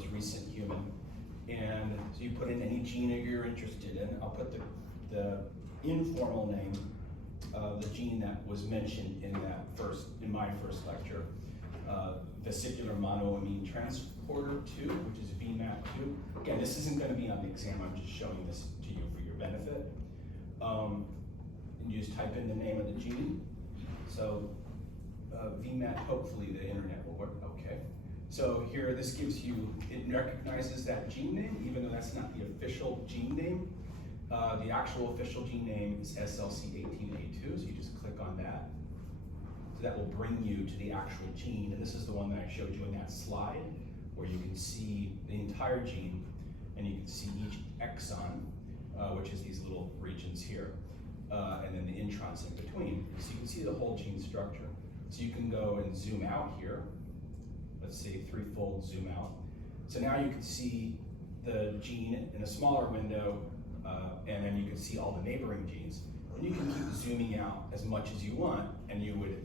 most recent human. And so you put in any gene that you're interested in. I'll put the informal name of the gene that was mentioned in my first lecture, vesicular monoamine transporter 2, which is VMAT2. Again, this isn't going to be on the exam. I'm just showing this to you for your benefit. And you just type in the name of the gene. So VMAT, hopefully the internet will work. Okay. So here, this gives you, it recognizes that gene name, even though that's not the official gene name. The actual official gene name is SLC18A2, so you just click on that. So that will bring you to the actual gene, and this is the one that I showed you in that slide, where you can see the entire gene, and you can see each exon, which is these little regions here, and then the introns in between. So you can see the whole gene structure. So you can go and zoom out here. Let's say threefold zoom out. So now you can see the gene in a smaller window, and then you can see all the neighboring genes. And you can keep zooming out as much as you want, and you would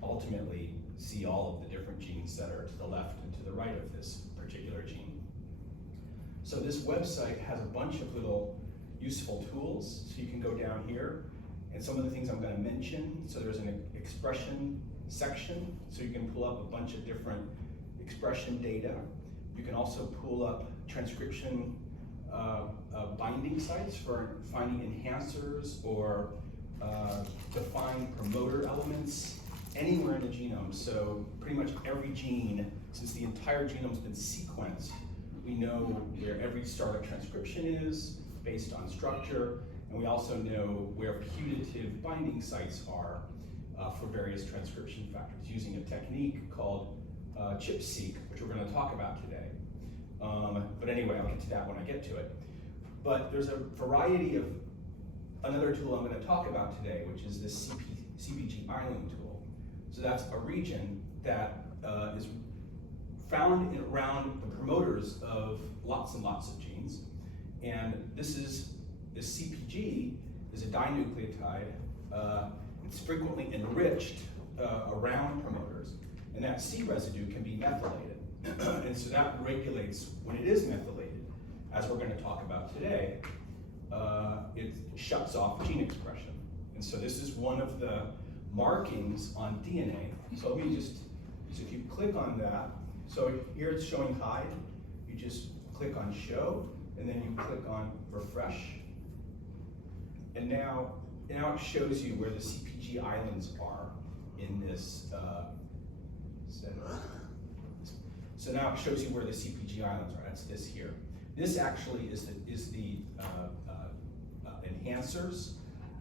ultimately see all of the different genes that are to the left and to the right of this particular gene. So this website has a bunch of little useful tools. So you can go down here, and some of the things I'm going to mention. So there's an expression section, so you can pull up a bunch of different expression data. You can also pull up transcription binding sites for finding enhancers or define promoter elements anywhere in the genome. So pretty much every gene, since the entire genome's been sequenced, we know where every start of transcription is based on structure, and we also know where putative binding sites are for various transcription factors using a technique called ChIP-seq, which we're going to talk about today. But anyway, I'll get to that when I get to it. But there's a variety of another tool I'm going to talk about today, which is this CpG island tool. So that's a region that is found around the promoters of lots and lots of genes. And this CpG is a dinucleotide. It's frequently enriched around promoters, and that C residue can be methylated. And so that regulates, when it is methylated, as we're going to talk about today, it shuts off gene expression. And so this is one of the markings on DNA. So let me just, so if you click on that, so here it's showing hide, you just click on show, and then you click on refresh. And now it shows you where the CpG islands are in this center. So now it shows you where the CpG islands are. That's this here. This actually is the enhancers.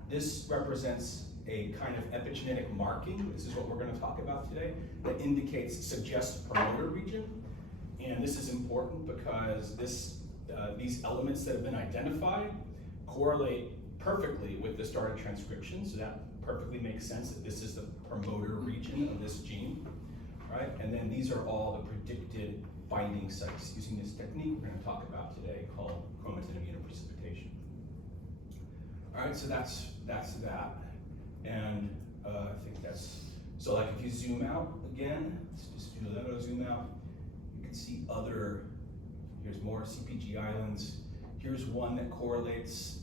This represents a kind of epigenetic marking. This is what we're going to talk about today. That suggests promoter region, and this is important because these elements that have been identified correlate perfectly with the start of transcription. So that perfectly makes sense that this is the promoter region of this gene. Right? And then these are all the predicted binding sites using this technique we're going to talk about today called chromatin immunoprecipitation. All right, so that's that. And I think that's, so like if you zoom out again, let's just do another zoom out, you can see here's more CpG islands. Here's one that correlates,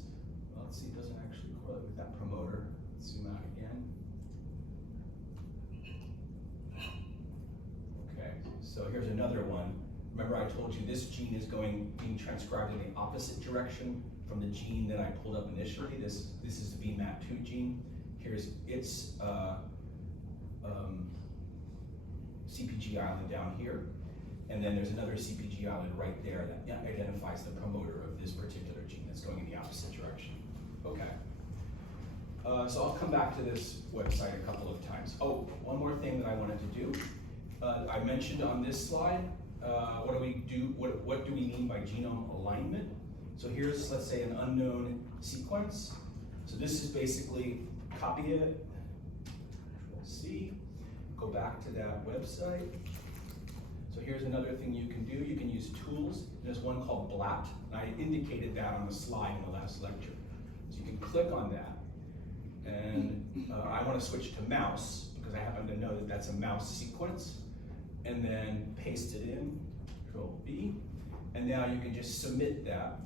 well, let's see, it doesn't actually correlate with that promoter. Let's zoom out again. So here's another one. Remember I told you this gene is being transcribed in the opposite direction from the gene that I pulled up initially. This is the VMAT2 gene. Here's its CpG island down here. And then there's another CpG island right there that identifies the promoter of this particular gene that's going in the opposite direction. Okay. So I'll come back to this website a couple of times. Oh, one more thing that I wanted to do. I mentioned on this slide, what do we do? What do we mean by genome alignment? So here's, let's say, an unknown sequence. So this is basically copy it, Control-C, go back to that website. So here's another thing you can do. You can use tools. There's one called BLAT, and I indicated that on the slide in the last lecture. So you can click on that, and I want to switch to mouse because I happen to know that that's a mouse sequence. And then paste it in, Control-V, and now you can just submit that,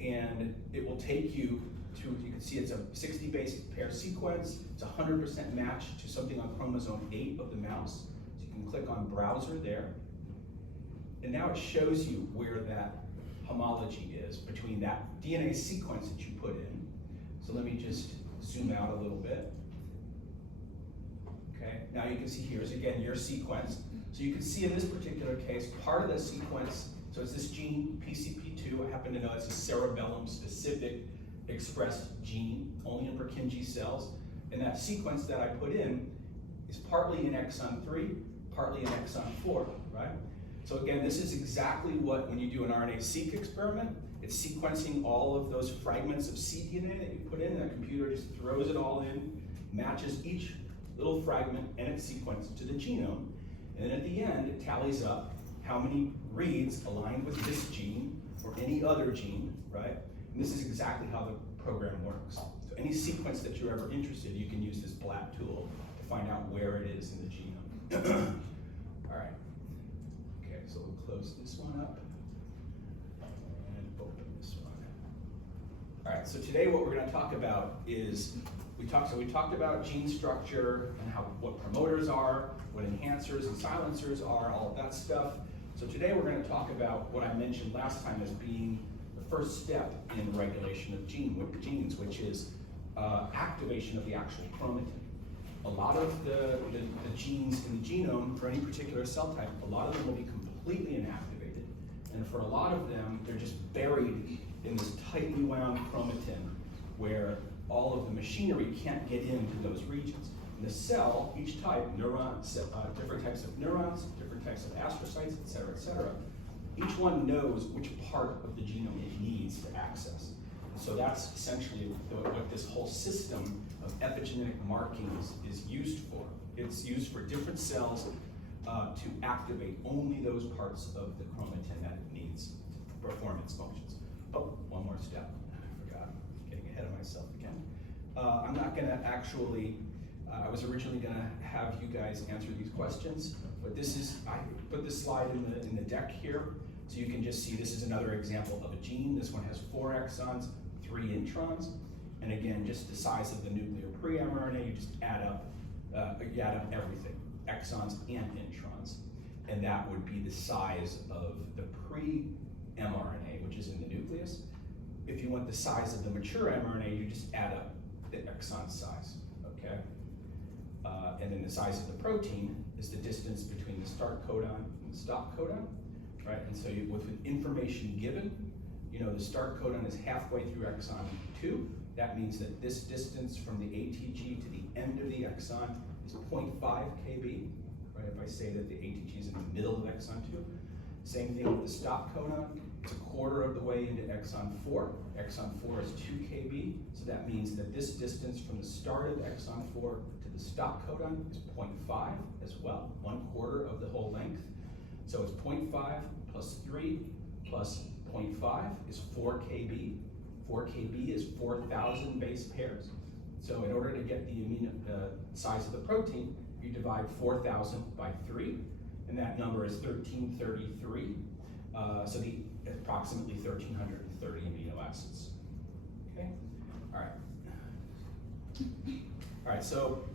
and it will take you to, you can see it's a 60 base pair sequence. It's 100% matched to something on chromosome 8 of the mouse. So you can click on browser there. And now it shows you where that homology is between that DNA sequence that you put in. So let me just zoom out a little bit. Okay, now you can see here's again your sequence. So you can see in this particular case, part of the sequence, so it's this gene, PCP2. I happen to know it's a cerebellum specific expressed gene, only in Purkinje cells. And that sequence that I put in is partly in exon 3, partly in exon 4, right? So again, this is exactly what, when you do an RNA-seq experiment, it's sequencing all of those fragments of cDNA that you put in, the computer just throws it all in, matches each little fragment and its sequence to the genome, and then at the end, it tallies up how many reads aligned with this gene or any other gene, right? And this is exactly how the program works. So any sequence that you're ever interested in, you can use this BLAT tool to find out where it is in the genome. All right. Okay, so we'll close this one up and open this one. All right, so today what we're going to talk about is, we talked about gene structure and what promoters are, what enhancers and silencers are, all of that stuff. So today we're going to talk about what I mentioned last time as being the first step in regulation of genes, which is activation of the actual chromatin. A lot of the genes in the genome for any particular cell type, a lot of them will be completely inactivated. And for a lot of them, they're just buried in this tightly wound chromatin where all of the machinery can't get into those regions. In the cell, each type, different types of neurons, different types of astrocytes, et cetera, each one knows which part of the genome it needs to access. And so that's essentially what this whole system of epigenetic markings is used for. It's used for different cells to activate only those parts of the chromatin that it needs to perform its functions. Oh, one more step. I forgot. Getting ahead of myself again. I'm not going to actually, I was originally going to have you guys answer these questions, but this is, I put this slide in the deck here, so you can just see this is another example of a gene. This one has 4 exons, 3 introns, and again, just the size of the nuclear pre-mRNA, you just add up everything, exons and introns, and that would be the size of the pre-mRNA, which is in the nucleus. If you want the size of the mature mRNA, you just add up the exon size, okay? And then the size of the protein is the distance between the start codon and the stop codon, right? And so with information given, you know, the start codon is halfway through exon 2. That means that this distance from the ATG to the end of the exon is 0.5 kb, right? If I say that the ATG is in the middle of exon 2. Same thing with the stop codon. It's a quarter of the way into exon 4. Exon 4 is 2 kb, so that means that this distance from the start of exon 4 to the stop codon is 0.5 as well, 1/4 of the whole length. So it's 0.5 plus 3 plus 0.5 is 4 kb. 4 kb is 4,000 base pairs. So in order to get the size of the protein, you divide 4,000 by 3, and that number is 1333. So the approximately 1,330 amino acids. Okay, all right. All right. So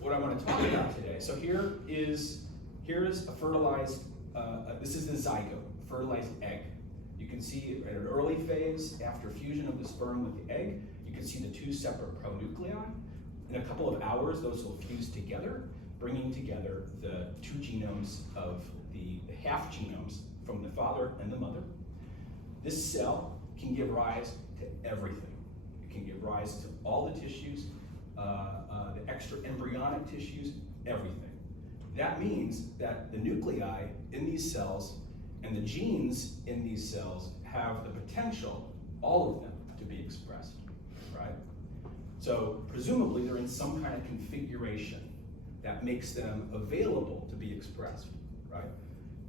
what I want to talk about today. So here is a fertilized. This is the zygote, fertilized egg. You can see at an early phase, after fusion of the sperm with the egg, you can see the 2 separate pronuclei. In a couple of hours, those will fuse together, bringing together the 2 genomes of the half genomes from the father and the mother. This cell can give rise to everything. It can give rise to all the tissues, the extra embryonic tissues, everything. That means that the nuclei in these cells and the genes in these cells have the potential, all of them, to be expressed, right? So presumably they're in some kind of configuration that makes them available to be expressed, right?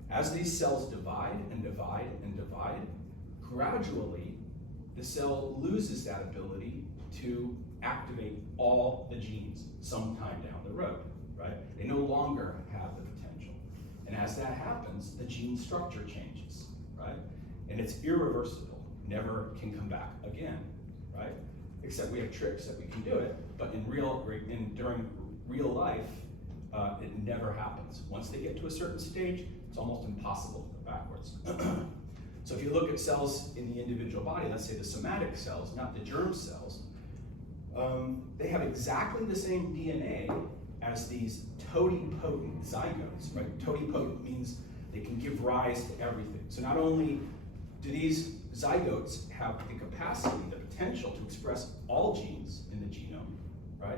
As these cells divide and divide and divide, gradually the cell loses that ability to activate all the genes sometime down the road, right? They no longer have the potential. And as that happens, the gene structure changes. right? And it's irreversible, never can come back again, right? Except we have tricks that we can do it, but during real life, it never happens. Once they get to a certain stage, it's almost impossible to go backwards. So if you look at cells in the individual body, let's say the somatic cells, not the germ cells, they have exactly the same DNA as these totipotent zygotes, right? Totipotent means they can give rise to everything. So not only do these zygotes have the capacity, the potential to express all genes in the genome, right?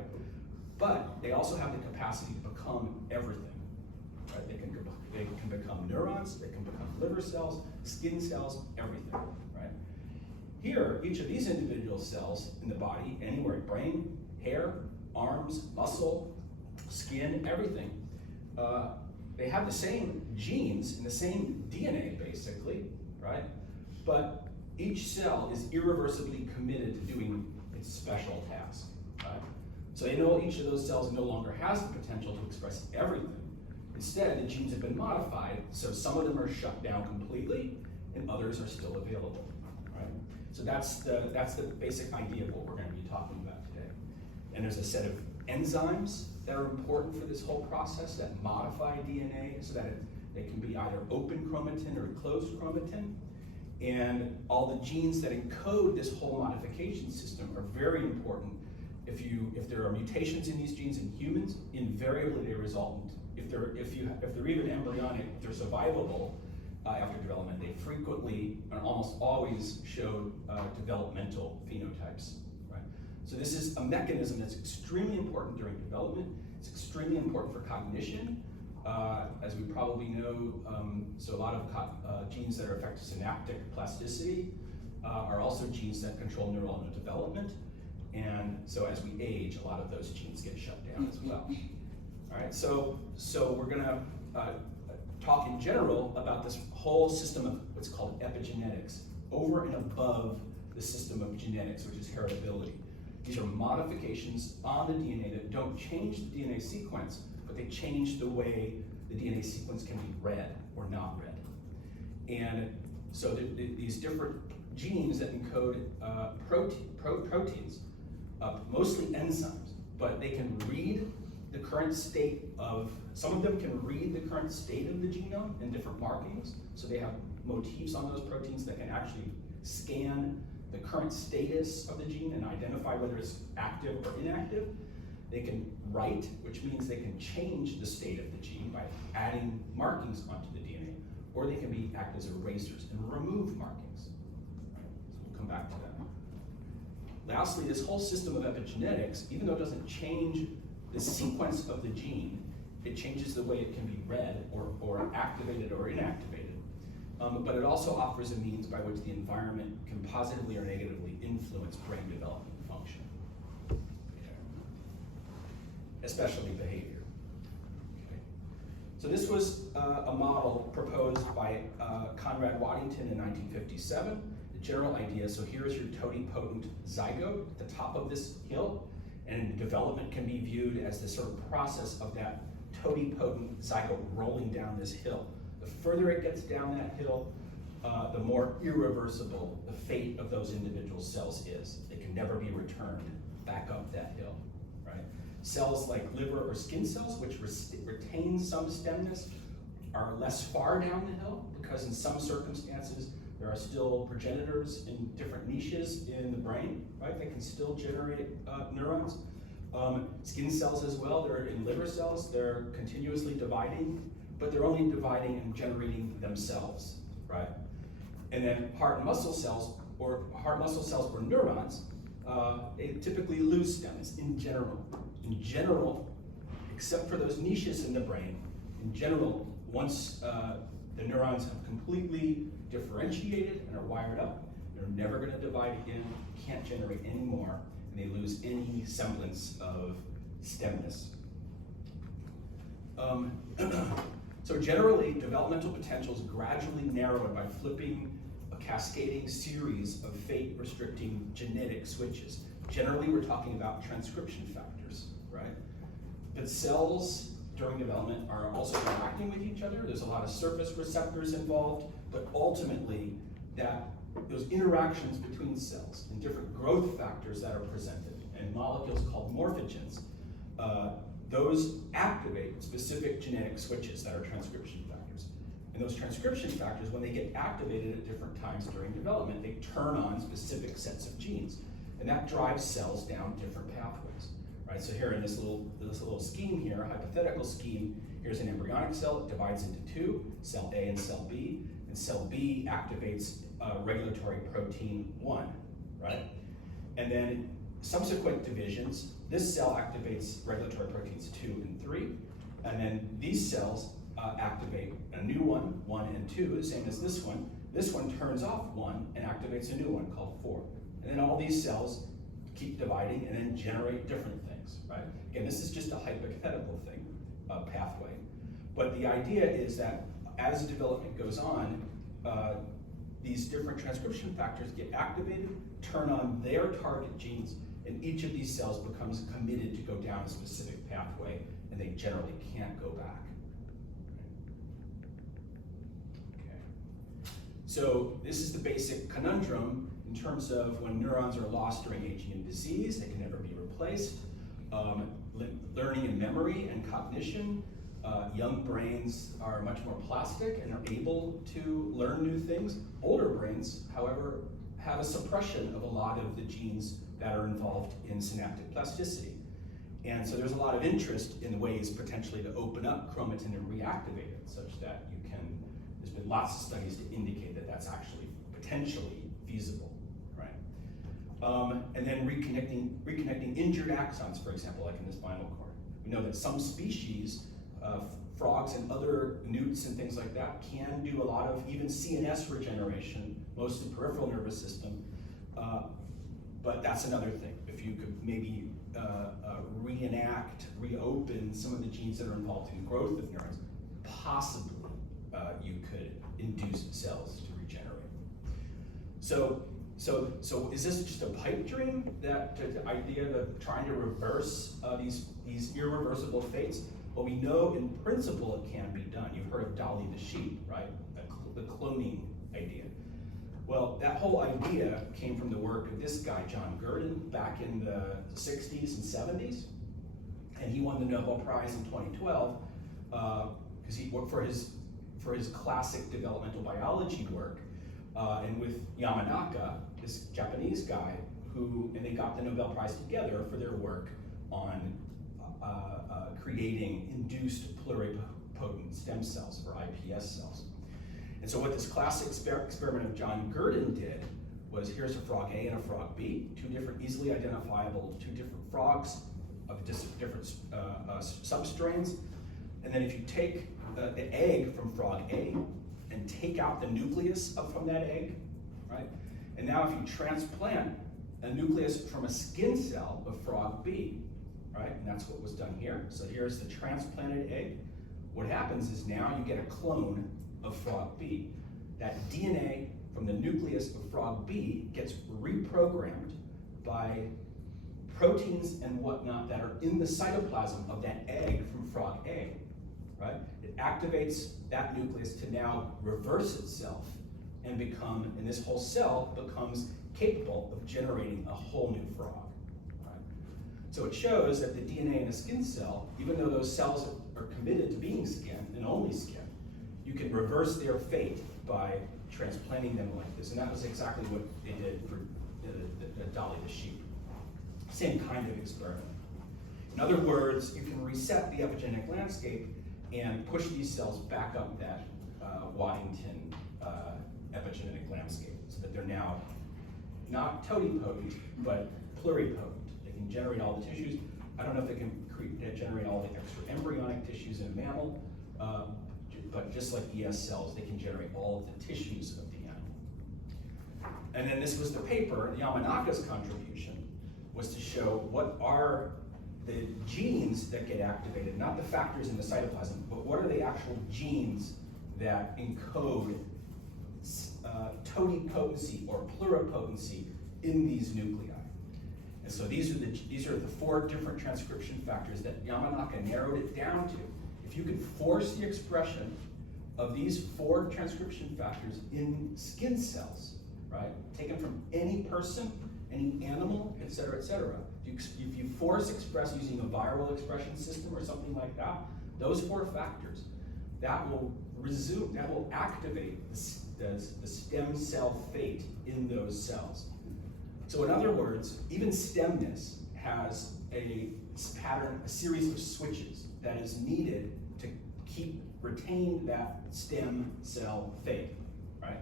But they also have the capacity to become everything, right? They can become neurons, they can become liver cells, skin cells, everything, right? Here, each of these individual cells in the body, anywhere, brain, hair, arms, muscle, skin, everything, they have the same genes and the same DNA, basically, right? But each cell is irreversibly committed to doing its special task, right? So they know each of those cells no longer has the potential to express everything. Instead, the genes have been modified, so some of them are shut down completely, and others are still available, right? So that's the basic idea of what we're going to be talking about today. And there's a set of enzymes that are important for this whole process that modify DNA so that they can be either open chromatin or closed chromatin. And all the genes that encode this whole modification system are very important. If there are mutations in these genes in humans, invariably they result in, if they're even embryonic, if they're survivable after development, they frequently and almost always show developmental phenotypes, right? So this is a mechanism that's extremely important during development. It's extremely important for cognition. As we probably know, so a lot of genes that are affect synaptic plasticity are also genes that control neuronal development. And so as we age, a lot of those genes get shut down as well. All right, so we're gonna talk in general about this whole system of what's called epigenetics, over and above the system of genetics, which is heritability. These are modifications on the DNA that don't change the DNA sequence, but they change the way the DNA sequence can be read or not read. And so these different genes that encode proteins, mostly enzymes, but they can read the current state of, some of them can read the current state of the genome in different markings. So they have motifs on those proteins that can actually scan the current status of the gene and identify whether it's active or inactive. They can write, which means they can change the state of the gene by adding markings onto the DNA, or they can act as erasers and remove markings. Right? So we'll come back to that. Lastly, this whole system of epigenetics, even though it doesn't change the sequence of the gene, it changes the way it can be read or activated or inactivated. But it also offers a means by which the environment can positively or negatively influence brain development and function, especially behavior. Okay. So this was a model proposed by Conrad Waddington in 1957. The general idea, so here's your totipotent zygote at the top of this hill, and development can be viewed as the sort of process of that totipotent zygote rolling down this hill. The further it gets down that hill, the more irreversible the fate of those individual cells is. They can never be returned back up that hill, right? Cells like liver or skin cells, which retain some stemness, are less far down the hill because in some circumstances, there are still progenitors in different niches in the brain, right? They can still generate neurons. Skin cells as well, they're in liver cells, they're continuously dividing, but they're only dividing and generating themselves, right? And then heart and muscle cells, or neurons, they typically lose stems in general. In general, except for those niches in the brain, in general, once the neurons have completely differentiated and are wired up, they're never going to divide again, can't generate any more, and they lose any semblance of stemness. So generally, developmental potential is gradually narrowed by flipping a cascading series of fate-restricting genetic switches. Generally, we're talking about transcription factors, right? But cells during development are also interacting with each other. There's a lot of surface receptors involved. but ultimately that those interactions between cells and different growth factors that are presented and molecules called morphogens, those activate specific genetic switches that are transcription factors. And those transcription factors, when they get activated at different times during development, they turn on specific sets of genes. And that drives cells down different pathways, right? So here in this little scheme here, hypothetical scheme, here's an embryonic cell. It divides into two, cell A and cell B. And cell B activates regulatory protein 1, right? And then subsequent divisions, this cell activates regulatory proteins 2 and 3. And then these cells activate a new one, 1 and 2, the same as this one. This one turns off 1 and activates a new one called 4. And then all these cells keep dividing and then generate different things, right? Again, this is just a hypothetical thing, a pathway. But the idea is that as development goes on, these different transcription factors get activated, turn on their target genes, and each of these cells becomes committed to go down a specific pathway, and they generally can't go back. Okay. So this is the basic conundrum in terms of when neurons are lost during aging and disease, they can never be replaced. Learning and memory and cognition. Young brains are much more plastic and are able to learn new things. Older brains, however, have a suppression of a lot of the genes that are involved in synaptic plasticity. And so there's a lot of interest in ways potentially to open up chromatin and reactivate it such that you can, there's been lots of studies to indicate that that's actually potentially feasible, right? And then reconnecting injured axons, for example, like in the spinal cord. We know that some species, frogs and other newts and things like that, can do a lot of even CNS regeneration, mostly peripheral nervous system, but that's another thing. If you could maybe reopen some of the genes that are involved in growth of neurons, possibly you could induce cells to regenerate. So is this just a pipe dream, that the idea of trying to reverse these irreversible fates? Well, we know in principle it can be done. You've heard of Dolly the sheep, right? The cloning idea. Well, that whole idea came from the work of this guy, John Gurdon, back in the 60s and 70s. And he won the Nobel Prize in 2012 because he worked for his classic developmental biology work. And with Yamanaka, this Japanese guy, and they got the Nobel Prize together for their work on creating induced pluripotent stem cells, or IPS cells. And so what this classic experiment of John Gurdon did was, here's a frog A and a frog B, two different easily identifiable, two different frogs of different substrains. And then if you take the egg from frog A and take out the nucleus from that egg, right? And now if you transplant a nucleus from a skin cell of frog B, right? And that's what was done here. So here's the transplanted egg. What happens is now you get a clone of frog B. That DNA from the nucleus of frog B gets reprogrammed by proteins and whatnot that are in the cytoplasm of that egg from frog A, right? It activates that nucleus to now reverse itself and this whole cell becomes capable of generating a whole new frog. So it shows that the DNA in a skin cell, even though those cells are committed to being skin and only skin, you can reverse their fate by transplanting them like this. And that was exactly what they did for the Dolly the sheep. Same kind of experiment. In other words, you can reset the epigenetic landscape and push these cells back up that Waddington epigenetic landscape so that they're now not totipotent, but pluripotent. They can generate all the tissues. I don't know if they can generate all the extra embryonic tissues in a mammal, but just like ES cells, they can generate all of the tissues of the animal. And then this was the paper, Yamanaka's contribution was to show what are the genes that get activated, not the factors in the cytoplasm, but what are the actual genes that encode totipotency or pluripotency in these nuclei. And so these are the 4 different transcription factors that Yamanaka narrowed it down to. If you could force the expression of these 4 transcription factors in skin cells, right? Taken from any person, any animal, et cetera, et cetera. If you force express using a viral expression system or something like that, those 4 factors, that will activate the stem cell fate in those cells. So in other words, even stemness has a pattern, a series of switches that is needed to retain that stem cell fate, right?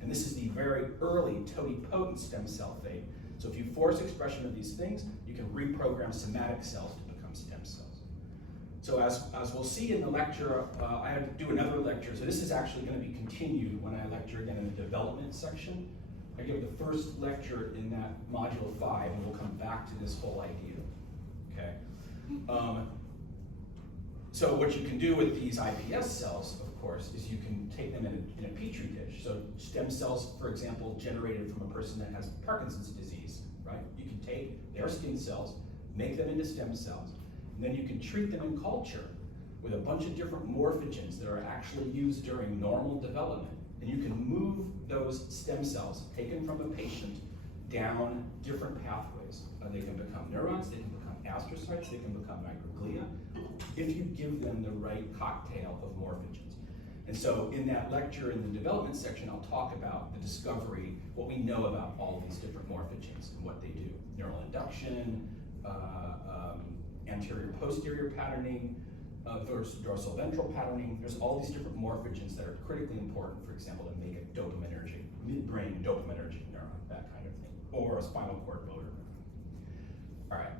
And this is the very early totipotent stem cell fate. So if you force expression of these things, you can reprogram somatic cells to become stem cells. So as we'll see in the lecture, I had to do another lecture. So this is actually going to be continued when I lecture again in the development section. I give the first lecture in that module 5, and we'll come back to this whole idea, okay? So what you can do with these iPS cells, of course, is you can take them in a petri dish. So stem cells, for example, generated from a person that has Parkinson's disease, right? You can take their skin cells, make them into stem cells, and then you can treat them in culture with a bunch of different morphogens that are actually used during normal development. And you can move those stem cells taken from a patient down different pathways. They can become neurons, they can become astrocytes, they can become microglia, if you give them the right cocktail of morphogens. And so in that lecture in the development section, I'll talk about the discovery, what we know about all these different morphogens and what they do. Neural induction, anterior-posterior patterning, dorsal ventral patterning. There's all these different morphogens that are critically important, for example, to make a dopaminergic, midbrain dopaminergic neuron, that kind of thing, or a spinal cord motor neuron. All right.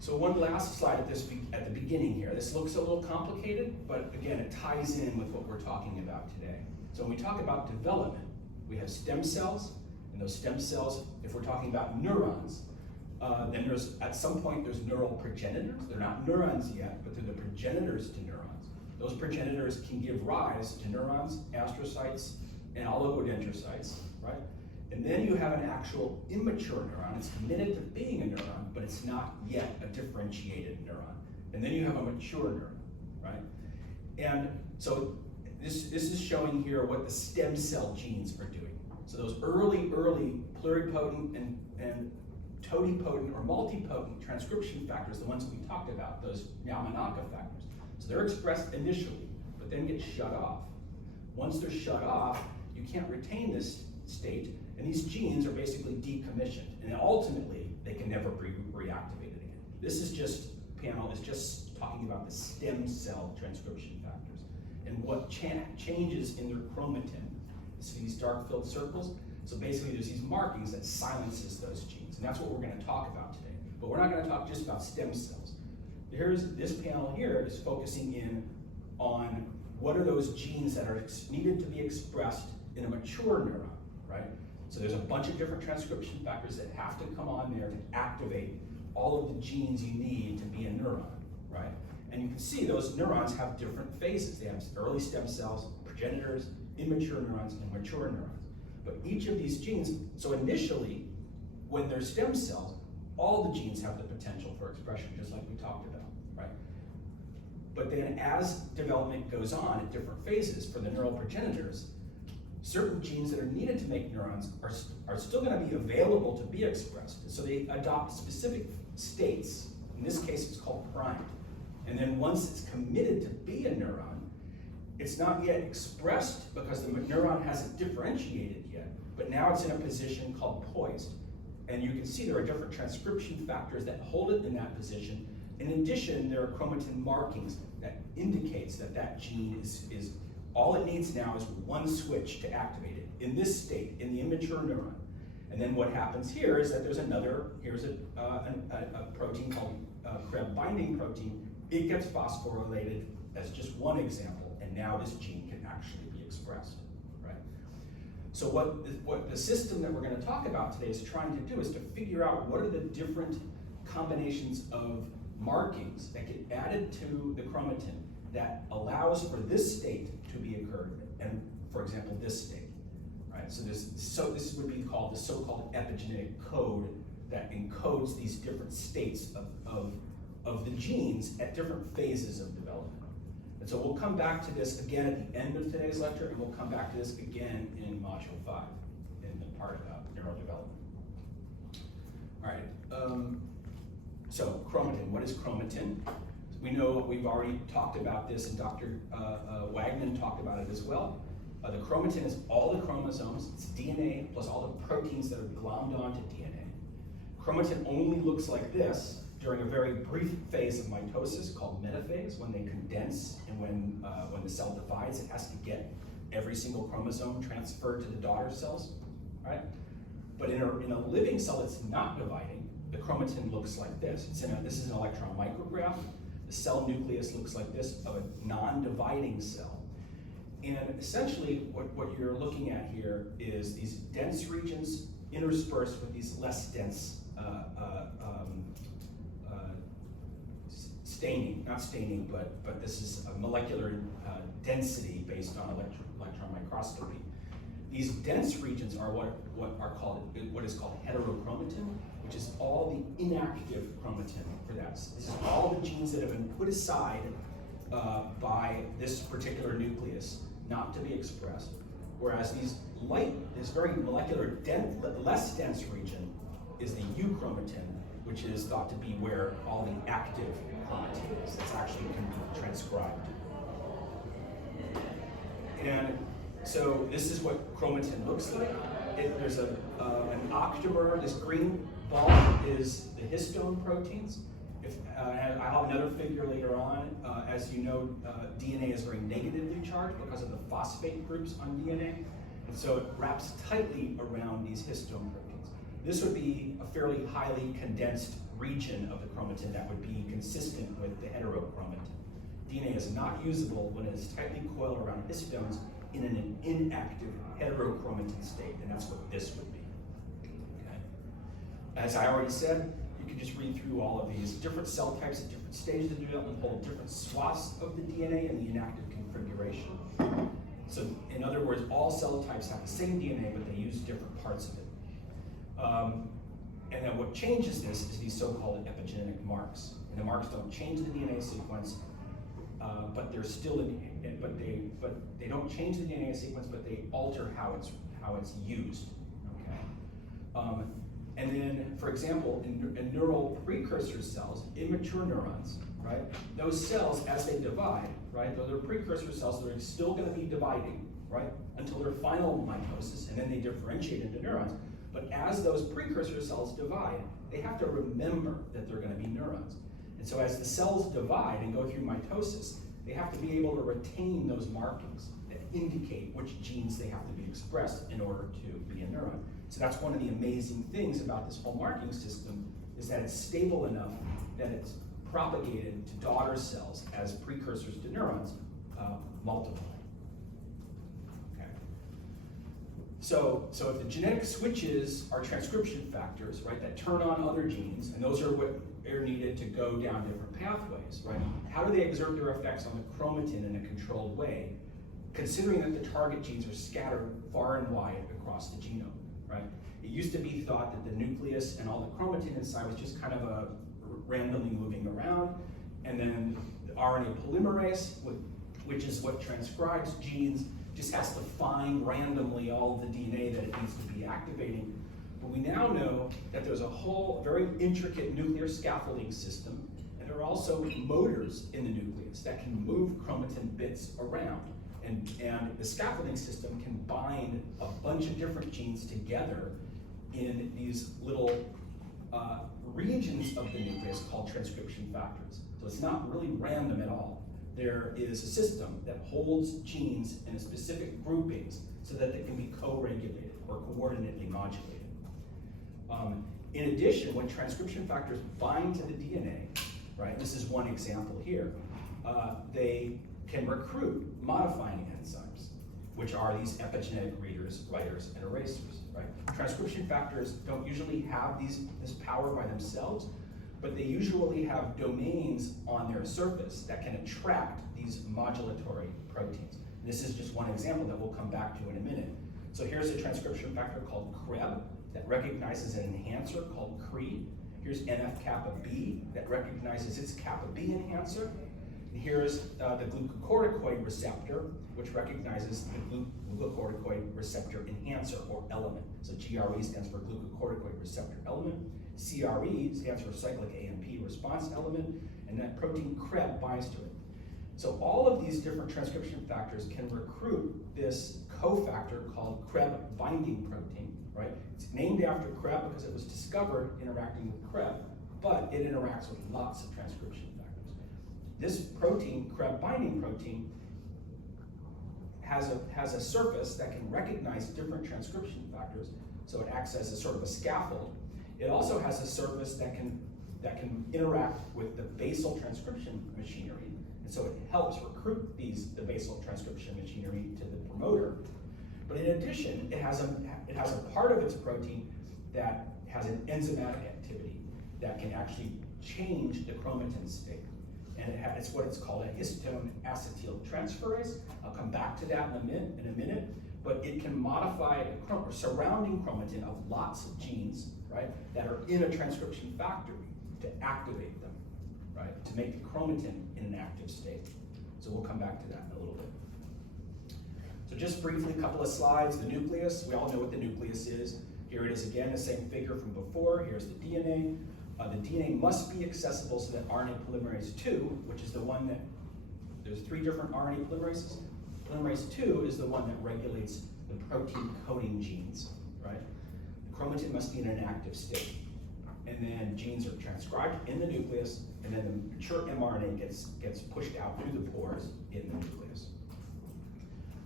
So one last slide at the beginning here. This looks a little complicated, but again, it ties in with what we're talking about today. So when we talk about development, we have stem cells, and those stem cells, if we're talking about neurons, then at some point there's neural progenitors. They're not neurons yet, but they're the progenitors to neurons. Those progenitors can give rise to neurons, astrocytes, and oligodendrocytes, right? And then you have an actual immature neuron. It's committed to being a neuron, but it's not yet a differentiated neuron. And then you have a mature neuron, right? And so this is showing here what the stem cell genes are doing. So those early pluripotent and totipotent or multipotent transcription factors, the ones we talked about, those Yamanaka factors. So they're expressed initially, but then get shut off. Once they're shut off, you can't retain this state, and these genes are basically decommissioned, and ultimately they can never be reactivated again. This panel is just talking about the stem cell transcription factors and what changes in their chromatin. See these dark filled circles? So basically there's these markings that silences those genes, and that's what we're going to talk about today. But we're not going to talk just about stem cells. This panel here is focusing in on what are those genes that are needed to be expressed in a mature neuron, right? So there's a bunch of different transcription factors that have to come on there to activate all of the genes you need to be a neuron, right? And you can see those neurons have different phases. They have early stem cells, progenitors, immature neurons, and mature neurons. But each of these genes, so initially, when they're stem cells, all the genes have the potential for expression, just like we talked about, right? But then as development goes on at different phases for the neural progenitors, certain genes that are needed to make neurons are still going to be available to be expressed. So they adopt specific states. In this case, it's called primed. And then once it's committed to be a neuron, it's not yet expressed because the neuron hasn't differentiated yet, but now it's in a position called poised. And you can see there are different transcription factors that hold it in that position. In addition, there are chromatin markings that indicates that that gene is all it needs now is one switch to activate it in this state, in the immature neuron. And then what happens here is that here's a protein called Krebs binding protein. It gets phosphorylated as just one example, and now this gene can actually be expressed, right? So what the system that we're going to talk about today is trying to do is to figure out what are the different combinations of markings that get added to the chromatin that allows for this state to be occurred, and for example, this state, right? So this would be called the so-called epigenetic code that encodes these different states of the genes at different phases of development. And so we'll come back to this again at the end of today's lecture, and we'll come back to this again in Module 5, in the part about neurodevelopment. All right, so chromatin, what is chromatin? We know we've already talked about this, and Dr. Wagner talked about it as well. The chromatin is all the chromosomes, it's DNA plus all the proteins that are glommed onto DNA. Chromatin only looks like this during a very brief phase of mitosis called metaphase, when they condense and when the cell divides, it has to get every single chromosome transferred to the daughter cells, right? But in a living cell that's not dividing, the chromatin looks like this. This is an electron micrograph. The cell nucleus looks like this of a non-dividing cell. And essentially what you're looking at here is these dense regions interspersed with these less dense staining, but this is a molecular density based on electron microscopy. These dense regions are what is called heterochromatin, which is all the inactive chromatin for that. This is all the genes that have been put aside by this particular nucleus, not to be expressed. Whereas this very molecular, less dense region is the euchromatin, which is thought to be where all the active chromatin is that's actually can be transcribed. And so this is what chromatin looks like. There's an octamer. This green ball is the histone proteins. I'll have another figure later on. As you know, DNA is very negatively charged because of the phosphate groups on DNA. And so it wraps tightly around these histone proteins. This would be a fairly highly condensed region of the chromatin that would be consistent with the heterochromatin. DNA is not usable when it is tightly coiled around histones in an inactive heterochromatin state, and that's what this would be. Okay. As I already said, you can just read through all of these different cell types at different stages of development, hold different swaths of the DNA in the inactive configuration. So in other words, all cell types have the same DNA, but they use different parts of it. And then what changes this is these so-called epigenetic marks. And the marks don't change the DNA sequence, but they're still they don't change the DNA sequence, but they alter how it's used. Okay. And then, for example, in neural precursor cells, immature neurons, right? Those cells, as they divide, right? Those are precursor cells that are still going to be dividing, right? Until their final mitosis, and then they differentiate into neurons. But as those precursor cells divide, they have to remember that they're going to be neurons. And so as the cells divide and go through mitosis, they have to be able to retain those markings that indicate which genes they have to be expressed in order to be a neuron. So that's one of the amazing things about this whole marking system, is that it's stable enough that it's propagated to daughter cells as precursors to neurons multiply. Okay. So if the genetic switches are transcription factors, right, that turn on other genes, and those are what are needed to go down different pathways, right? How do they exert their effects on the chromatin in a controlled way, considering that the target genes are scattered far and wide across the genome, right? It used to be thought that the nucleus and all the chromatin inside was just kind of a randomly moving around, and then the RNA polymerase, which is what transcribes genes, just has to find randomly all the DNA that it needs to be activating. But we now know that there's a whole very intricate nuclear scaffolding system, and there are also motors in the nucleus that can move chromatin bits around. And the scaffolding system can bind a bunch of different genes together in these little regions of the nucleus called transcription factors. So it's not really random at all. There is a system that holds genes in specific groupings so that they can be co-regulated or coordinately modulated. In addition, when transcription factors bind to the DNA, right, this is one example here, they can recruit modifying enzymes, which are these epigenetic readers, writers, and erasers, right? Transcription factors don't usually have this power by themselves, but they usually have domains on their surface that can attract these modulatory proteins. And this is just one example that we'll come back to in a minute. So here's a transcription factor called CREB that recognizes an enhancer called CRE. Here's NF-kappa B that recognizes its kappa B enhancer. And here's the glucocorticoid receptor, which recognizes the glucocorticoid receptor enhancer or element. So GRE stands for glucocorticoid receptor element. CRE stands for cyclic AMP response element, and that protein CREB binds to it. So all of these different transcription factors can recruit this cofactor called CREB binding protein, right? It's named after CREB because it was discovered interacting with CREB, but it interacts with lots of transcription factors. This protein, CREB binding protein, has a surface that can recognize different transcription factors, so it acts as a sort of a scaffold. It also has a surface that can interact with the basal transcription machinery, and so it helps recruit the basal transcription machinery to the promoter. But in addition, it has a part of its protein that has an enzymatic activity that can actually change the chromatin state. And it's what it's called a histone acetyltransferase. I'll come back to that in a minute. But it can modify a surrounding chromatin of lots of genes, right, that are in a transcription factor to activate them, right, to make the chromatin in an active state. So we'll come back to that in a little bit. So just briefly, a couple of slides. The nucleus, we all know what the nucleus is. Here it is again, the same figure from before. Here's the DNA. The DNA must be accessible so that RNA polymerase II, which is the one that, there's 3 different RNA polymerases. Polymerase II is the one that regulates the protein coding genes, right? The chromatin must be in an active state. And then genes are transcribed in the nucleus, and then the mature mRNA gets pushed out through the pores in the nucleus.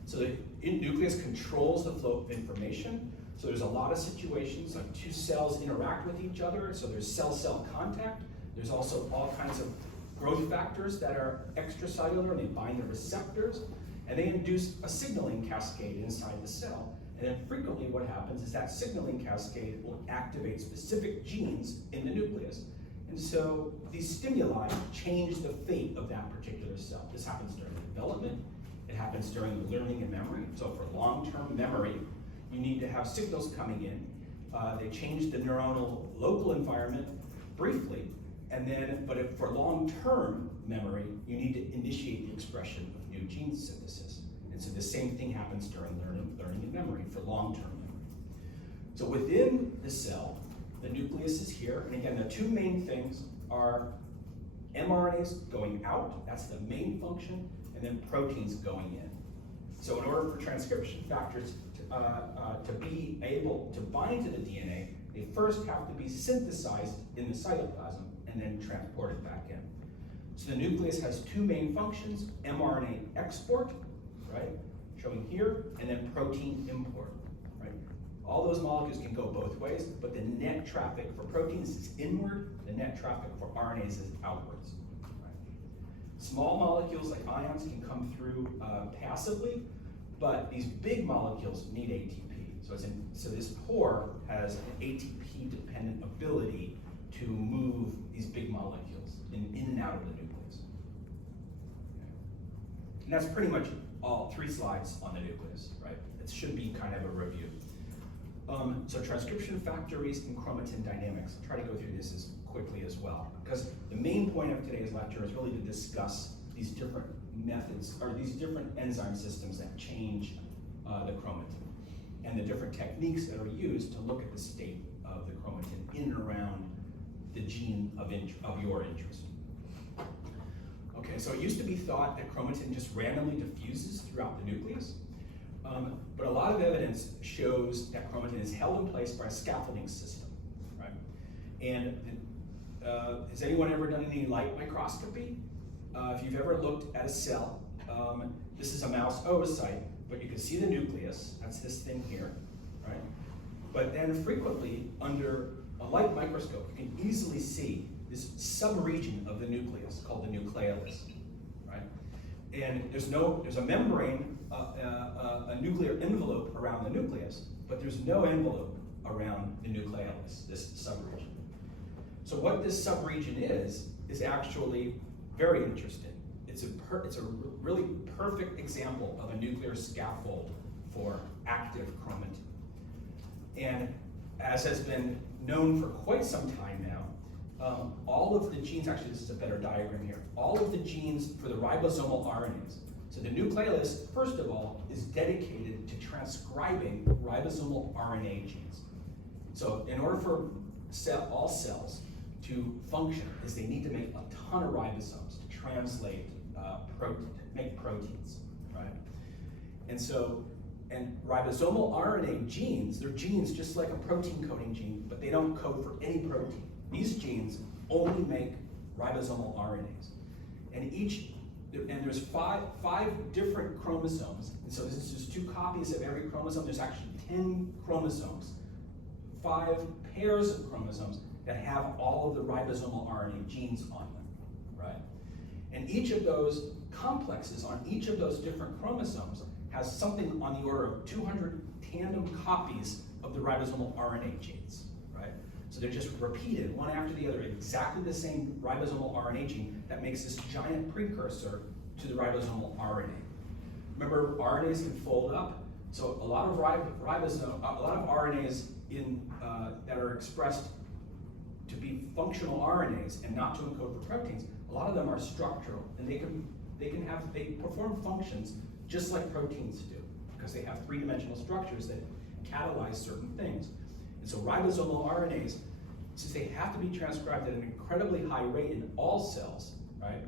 So the nucleus controls the flow of information. So there's a lot of situations like 2 cells interact with each other, so there's cell-cell contact. There's also all kinds of growth factors that are extracellular, and they bind the receptors, and they induce a signaling cascade inside the cell. And then frequently what happens is that signaling cascade will activate specific genes in the nucleus. And so these stimuli change the fate of that particular cell. This happens during development. It happens during learning and memory. So for long-term memory, you need to have signals coming in. They change the neuronal local environment briefly, and then, but for long-term memory, you need to initiate the expression of new gene synthesis. And so the same thing happens during learning and memory for long-term memory. So within the cell, the nucleus is here, and again, the 2 main things are mRNAs going out, that's the main function, and then proteins going in. So in order for transcription factors to be able to bind to the DNA, they first have to be synthesized in the cytoplasm and then transported back in. So the nucleus has 2 main functions: mRNA export, right, showing here, and then protein import, right? All those molecules can go both ways, but the net traffic for proteins is inward, the net traffic for RNAs is outwards. Right? Small molecules like ions can come through passively, but these big molecules need ATP. So this pore has an ATP-dependent ability to move these big molecules in and out of the nucleus. Okay. And that's pretty much all 3 slides on the nucleus, right? It should be kind of a review. So transcription factories and chromatin dynamics. I'll try to go through this as quickly as well, because the main point of today's lecture is really to discuss these different methods, or these different enzyme systems that change the chromatin, and the different techniques that are used to look at the state of the chromatin in and around the gene of your interest. Okay, so it used to be thought that chromatin just randomly diffuses throughout the nucleus, but a lot of evidence shows that chromatin is held in place by a scaffolding system, right? And has anyone ever done any light microscopy? If you've ever looked at a cell, this is a mouse oocyte, but you can see the nucleus, that's this thing here, right? But then frequently, under a light microscope, you can easily see this subregion of the nucleus called the nucleus, right? And there's a membrane, a nuclear envelope around the nucleus, but there's no envelope around the nucleus, this subregion. So what this subregion is actually very interesting. It's a really perfect example of a nuclear scaffold for active chromatin. And as has been known for quite some time now, all of the genes, actually this is a better diagram here, all of the genes for the ribosomal RNAs. So the nucleus, first of all, is dedicated to transcribing ribosomal RNA genes. So in order for all cells to function, is they need to make a ton of ribosomes to translate make proteins, right? And so, and ribosomal RNA genes, they're genes just like a protein coding gene, but they don't code for any protein. These genes only make ribosomal RNAs. And there's five different chromosomes. And so this is just 2 copies of every chromosome. There's actually 10 chromosomes, 5 pairs of chromosomes that have all of the ribosomal RNA genes on them, right? And each of those complexes on each of those different chromosomes has something on the order of 200 tandem copies of the ribosomal RNA genes, right? So they're just repeated one after the other, exactly the same ribosomal RNA gene that makes this giant precursor to the ribosomal RNA. Remember, RNAs can fold up, so a lot of RNAs that are expressed to be functional RNAs and not to encode for proteins, a lot of them are structural, and they perform functions just like proteins do, because they have 3-dimensional structures that catalyze certain things. And so ribosomal RNAs, since they have to be transcribed at an incredibly high rate in all cells, right?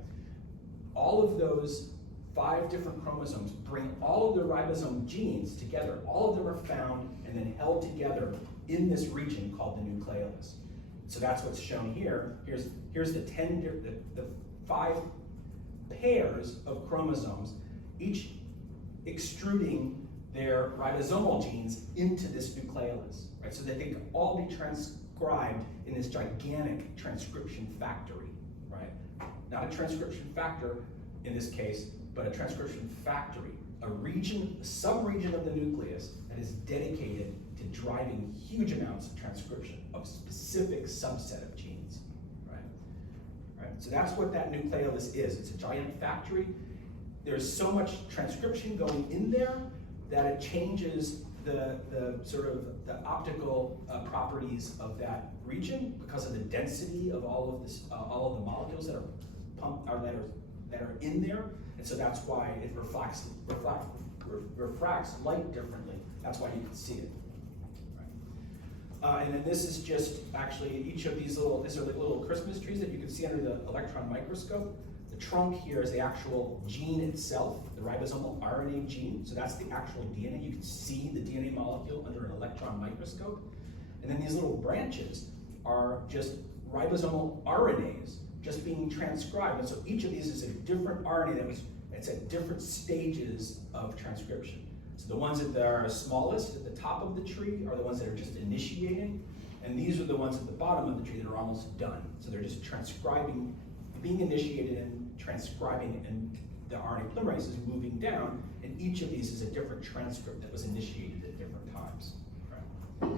All of those 5 different chromosomes bring all of the ribosome genes together. All of them are found and then held together in this region called the nucleus. So that's what's shown here. Here's the 5 pairs of chromosomes, each extruding their ribosomal genes into this nucleus, right? So that they can all be transcribed in this gigantic transcription factory, right? Not a transcription factor in this case, but a transcription factory, a sub-region of the nucleus that is dedicated to driving huge amounts of transcription of a specific subset of genes, right? So that's what that nucleus is. It's a giant factory. There's so much transcription going in there that it changes the optical properties of that region because of the density of all of the molecules that are in there, and so that's why it refracts light differently. That's why you can see it. Right. And then this is just actually these are like little Christmas trees that you can see under the electron microscope. The trunk here is the actual gene itself, the ribosomal RNA gene. So that's the actual DNA. You can see the DNA molecule under an electron microscope. And then these little branches are just ribosomal RNAs just being transcribed. And so each of these is a different RNA it's at different stages of transcription. So the ones that are smallest at the top of the tree are the ones that are just initiating. And these are the ones at the bottom of the tree that are almost done. So they're just transcribing, being initiated and transcribing, and the RNA polymerase is moving down, and each of these is a different transcript that was initiated at different times. Right?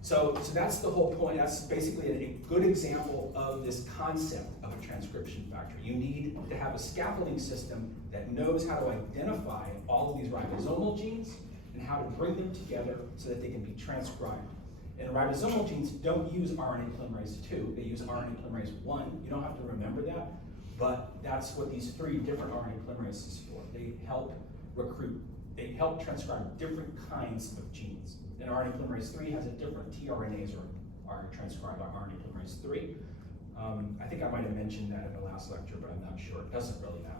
So that's the whole point. That's basically a good example of this concept of a transcription factor. You need to have a scaffolding system that knows how to identify all of these ribosomal genes and how to bring them together so that they can be transcribed. And ribosomal genes don't use RNA polymerase 2, they use RNA polymerase 1. You don't have to remember that, but that's what these 3 different RNA polymerases are for. They help transcribe different kinds of genes. And RNA polymerase 3 has a different tRNAs are transcribed by RNA polymerase 3. I think I might have mentioned that in the last lecture, but I'm not sure. It doesn't really matter.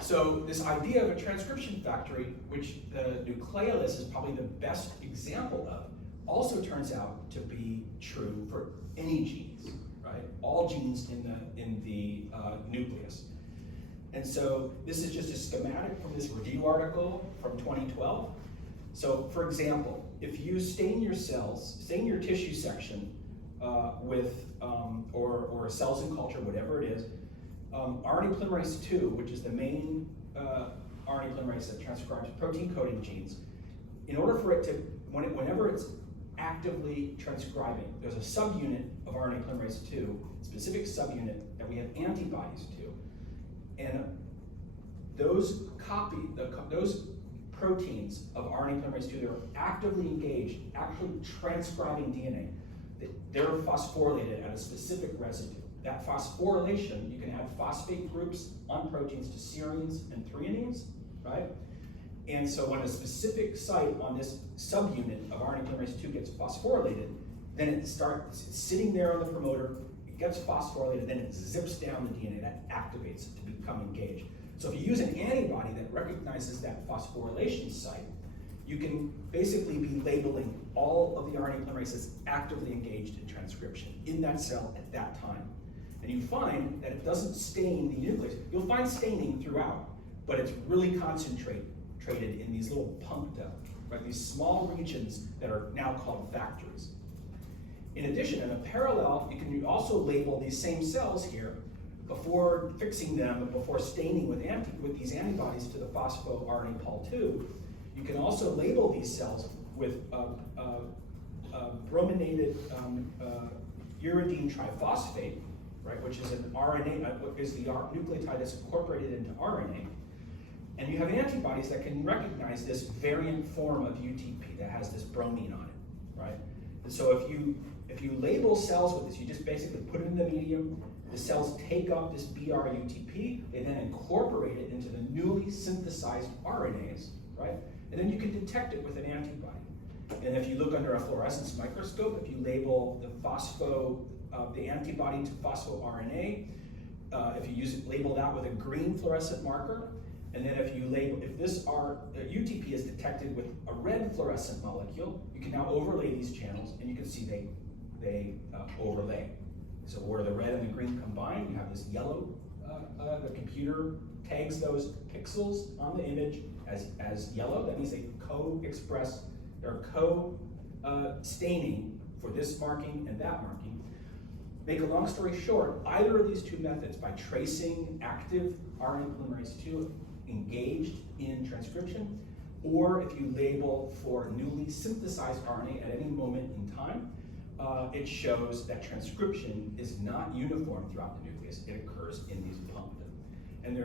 So this idea of a transcription factory, which the nucleus is probably the best example of, also turns out to be true for any genes, right? All genes in the nucleus. And so this is just a schematic from this review article from 2012. So for example, if you stain your tissue section or cells in culture, whatever it is, RNA polymerase 2, which is the main RNA polymerase that transcribes protein coding genes, in order for it to, whenever it's actively transcribing, there's a subunit of RNA polymerase 2, specific subunit that we have antibodies to, and those proteins of RNA polymerase 2 that are actively engaged, actually transcribing DNA, they're phosphorylated at a specific residue. That phosphorylation, you can add phosphate groups on proteins to serines and threonines, right? And so when a specific site on this subunit of RNA polymerase II gets phosphorylated, then it starts sitting there on the promoter, it gets phosphorylated, then it zips down the DNA, that activates it to become engaged. So if you use an antibody that recognizes that phosphorylation site, you can basically be labeling all of the RNA polymerases actively engaged in transcription in that cell at that time. And you find that it doesn't stain the nucleus. You'll find staining throughout, but it's really concentrated in these little puncta, right? These small regions that are now called factories. In addition, in a parallel, you can also label these same cells here before fixing them, before staining with these antibodies to the phospho-RNA Pol II. You can also label these cells with brominated uridine triphosphate, right, which is an RNA, is the nucleotide that's incorporated into RNA. And you have antibodies that can recognize this variant form of UTP that has this bromine on it, right? And so if you label cells with this, you just basically put it in the medium, the cells take up this BR-UTP, they then incorporate it into the newly synthesized RNAs, right? And then you can detect it with an antibody. And if you look under a fluorescence microscope, if you label the antibody to phospho-RNA, if you label that with a green fluorescent marker, and then if this UTP is detected with a red fluorescent molecule, you can now overlay these channels, and you can see they overlay. So where the red and the green combine, you have this yellow. The computer tags those pixels on the image as yellow. That means they co-express, they're co-staining for this marking and that marking. Make a long story short, either of these two methods, by tracing active RNA polymerase II engaged in transcription, or if you label for newly synthesized RNA at any moment in time, it shows that transcription is not uniform throughout the nucleus. It occurs in these puncta. And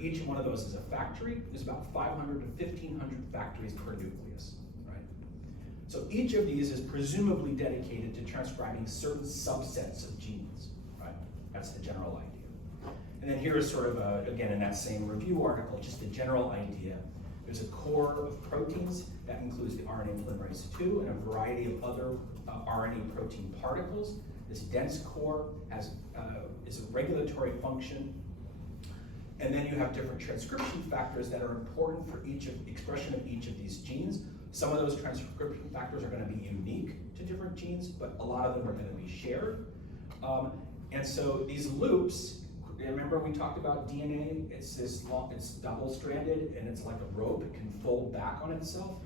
each one of those is a factory. There's about 500 to 1,500 factories per nucleus, right? So each of these is presumably dedicated to transcribing certain subsets of genes, right? That's the general idea. And then here is sort of, again, in that same review article, just a general idea. There's a core of proteins that includes the RNA polymerase II and a variety of other RNA protein particles. This dense core is a regulatory function. And then you have different transcription factors that are important for expression of each of these genes. Some of those transcription factors are going to be unique to different genes, but a lot of them are going to be shared. And so these loops, remember we talked about DNA? It's double-stranded, and it's like a rope. It can fold back on itself.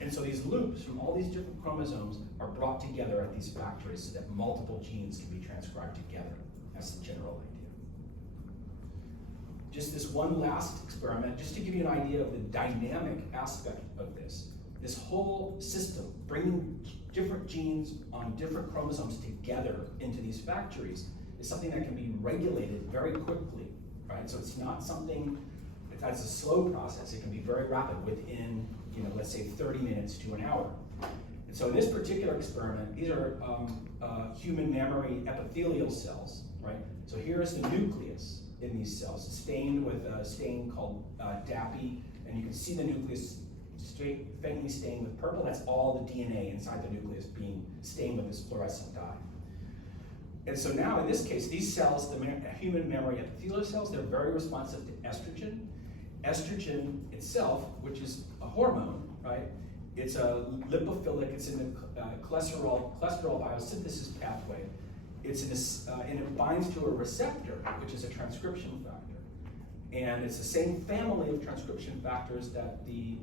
And so these loops from all these different chromosomes are brought together at these factories so that multiple genes can be transcribed together. That's the general idea. Just this one last experiment, just to give you an idea of the dynamic aspect of this. This whole system, bringing different genes on different chromosomes together into these factories, is something that can be regulated very quickly, right? So it's not something that's a slow process. It can be very rapid within, let's say 30 minutes to an hour. And so in this particular experiment, these are human mammary epithelial cells, right? So here is the nucleus in these cells, stained with a stain called DAPI, and you can see the nucleus faintly stained with purple. That's all the DNA inside the nucleus being stained with this fluorescent dye. And so now, in this case, these cells, the human mammary epithelial cells, they're very responsive to estrogen. Estrogen itself, which is a hormone, right? It's a lipophilic, it's in the cholesterol biosynthesis pathway. And it binds to a receptor, which is a transcription factor. And it's the same family of transcription factors that the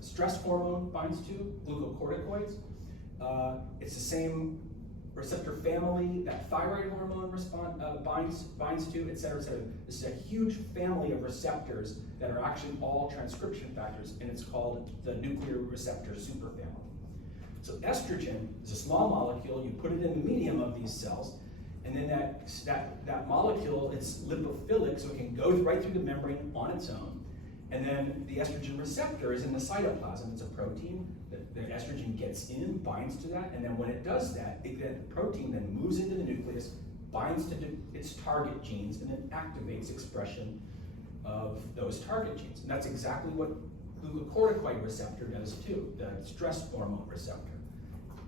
stress hormone binds to, glucocorticoids. It's the same receptor family that thyroid hormone binds to, et cetera, et cetera. This is a huge family of receptors that are actually all transcription factors, and it's called the nuclear receptor superfamily. So estrogen is a small molecule. You put it in the medium of these cells, and then that molecule, it's lipophilic, so it can go right through the membrane on its own. And then the estrogen receptor is in the cytoplasm. It's a protein. The estrogen gets in, binds to that, and then when it does that, the protein then moves into the nucleus, binds to its target genes, and then activates expression of those target genes. And that's exactly what glucocorticoid receptor does too, the stress hormone receptor.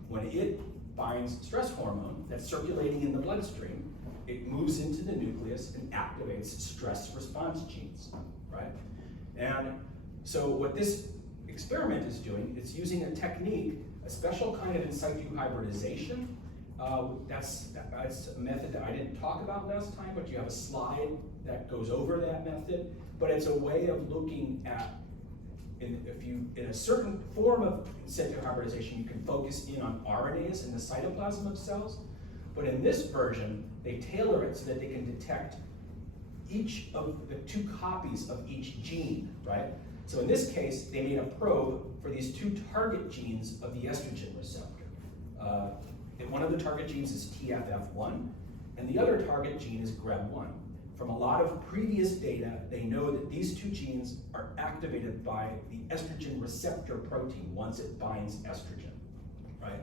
When it binds stress hormone that's circulating in the bloodstream, it moves into the nucleus and activates stress response genes, right? And so what this experiment is doing, it's using a technique, a special kind of in situ hybridization. That's a method that I didn't talk about last time, but you have a slide that goes over that method. But it's a way of looking at, in a certain form of in situ hybridization, you can focus in on RNAs in the cytoplasm of cells. But in this version, they tailor it so that they can detect each of the 2 copies of each gene, right? So in this case, they made a probe for these 2 target genes of the estrogen receptor. One of the target genes is TFF1, and the other target gene is GREB1. From a lot of previous data, they know that these 2 genes are activated by the estrogen receptor protein once it binds estrogen, right?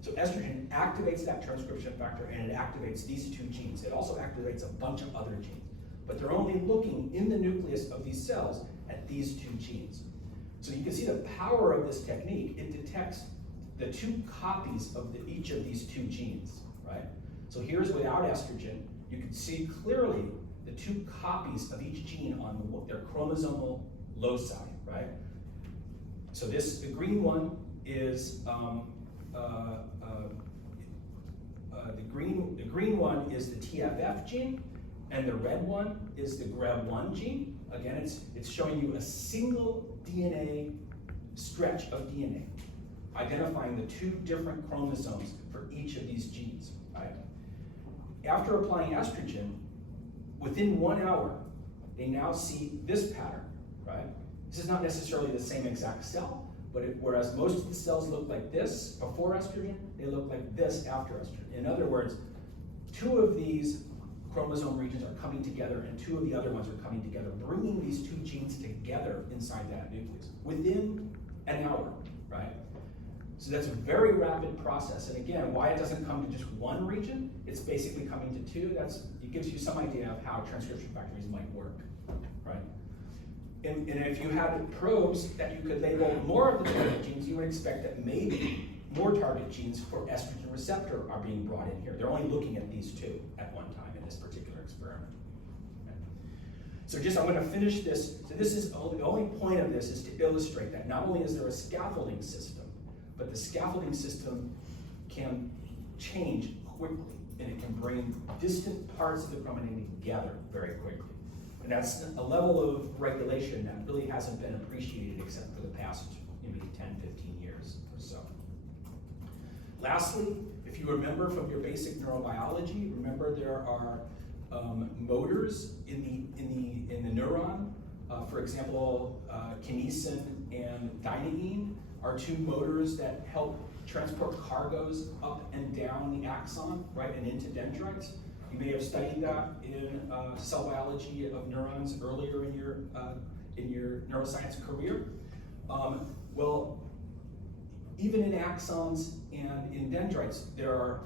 So estrogen activates that transcription factor, and it activates these 2 genes. It also activates a bunch of other genes, but they're only looking in the nucleus of these cells at these 2 genes. So you can see the power of this technique. It detects the 2 copies of each of these 2 genes, right? So here's without estrogen. You can see clearly the 2 copies of each gene on their chromosomal loci, right? So the green one is the green one is the TFF gene, and the red one is the GREB1 gene. Again, it's showing you a single DNA stretch of DNA, identifying the 2 different chromosomes for each of these genes, right? After applying estrogen, within 1 hour, they now see this pattern, right? This is not necessarily the same exact cell, but whereas most of the cells look like this before estrogen, they look like this after estrogen. In other words, 2 of these chromosome regions are coming together, and 2 of the other ones are coming together, bringing these 2 genes together inside that nucleus within an hour, right? So that's a very rapid process. And again, why it doesn't come to just 1 region, it's basically coming to 2. It gives you some idea of how transcription factors might work, right? And if you had probes that you could label more of the target genes, you would expect that maybe more target genes for estrogen receptor are being brought in here. They're only looking at these 2 at one time in this particular experiment. Okay. So I'm going to finish this. So this is the only point of this is to illustrate that not only is there a scaffolding system, but the scaffolding system can change quickly, and it can bring distant parts of the chromatin together very quickly. And that's a level of regulation that really hasn't been appreciated except for the past maybe 10, 15 years or so. Lastly, if you remember from your basic neurobiology, remember there are motors in the neuron. For example, kinesin and dynein are 2 motors that help transport cargoes up and down the axon, right, and into dendrites. You may have studied that in cell biology of neurons earlier in your neuroscience career. Well, even in axons and in dendrites, there are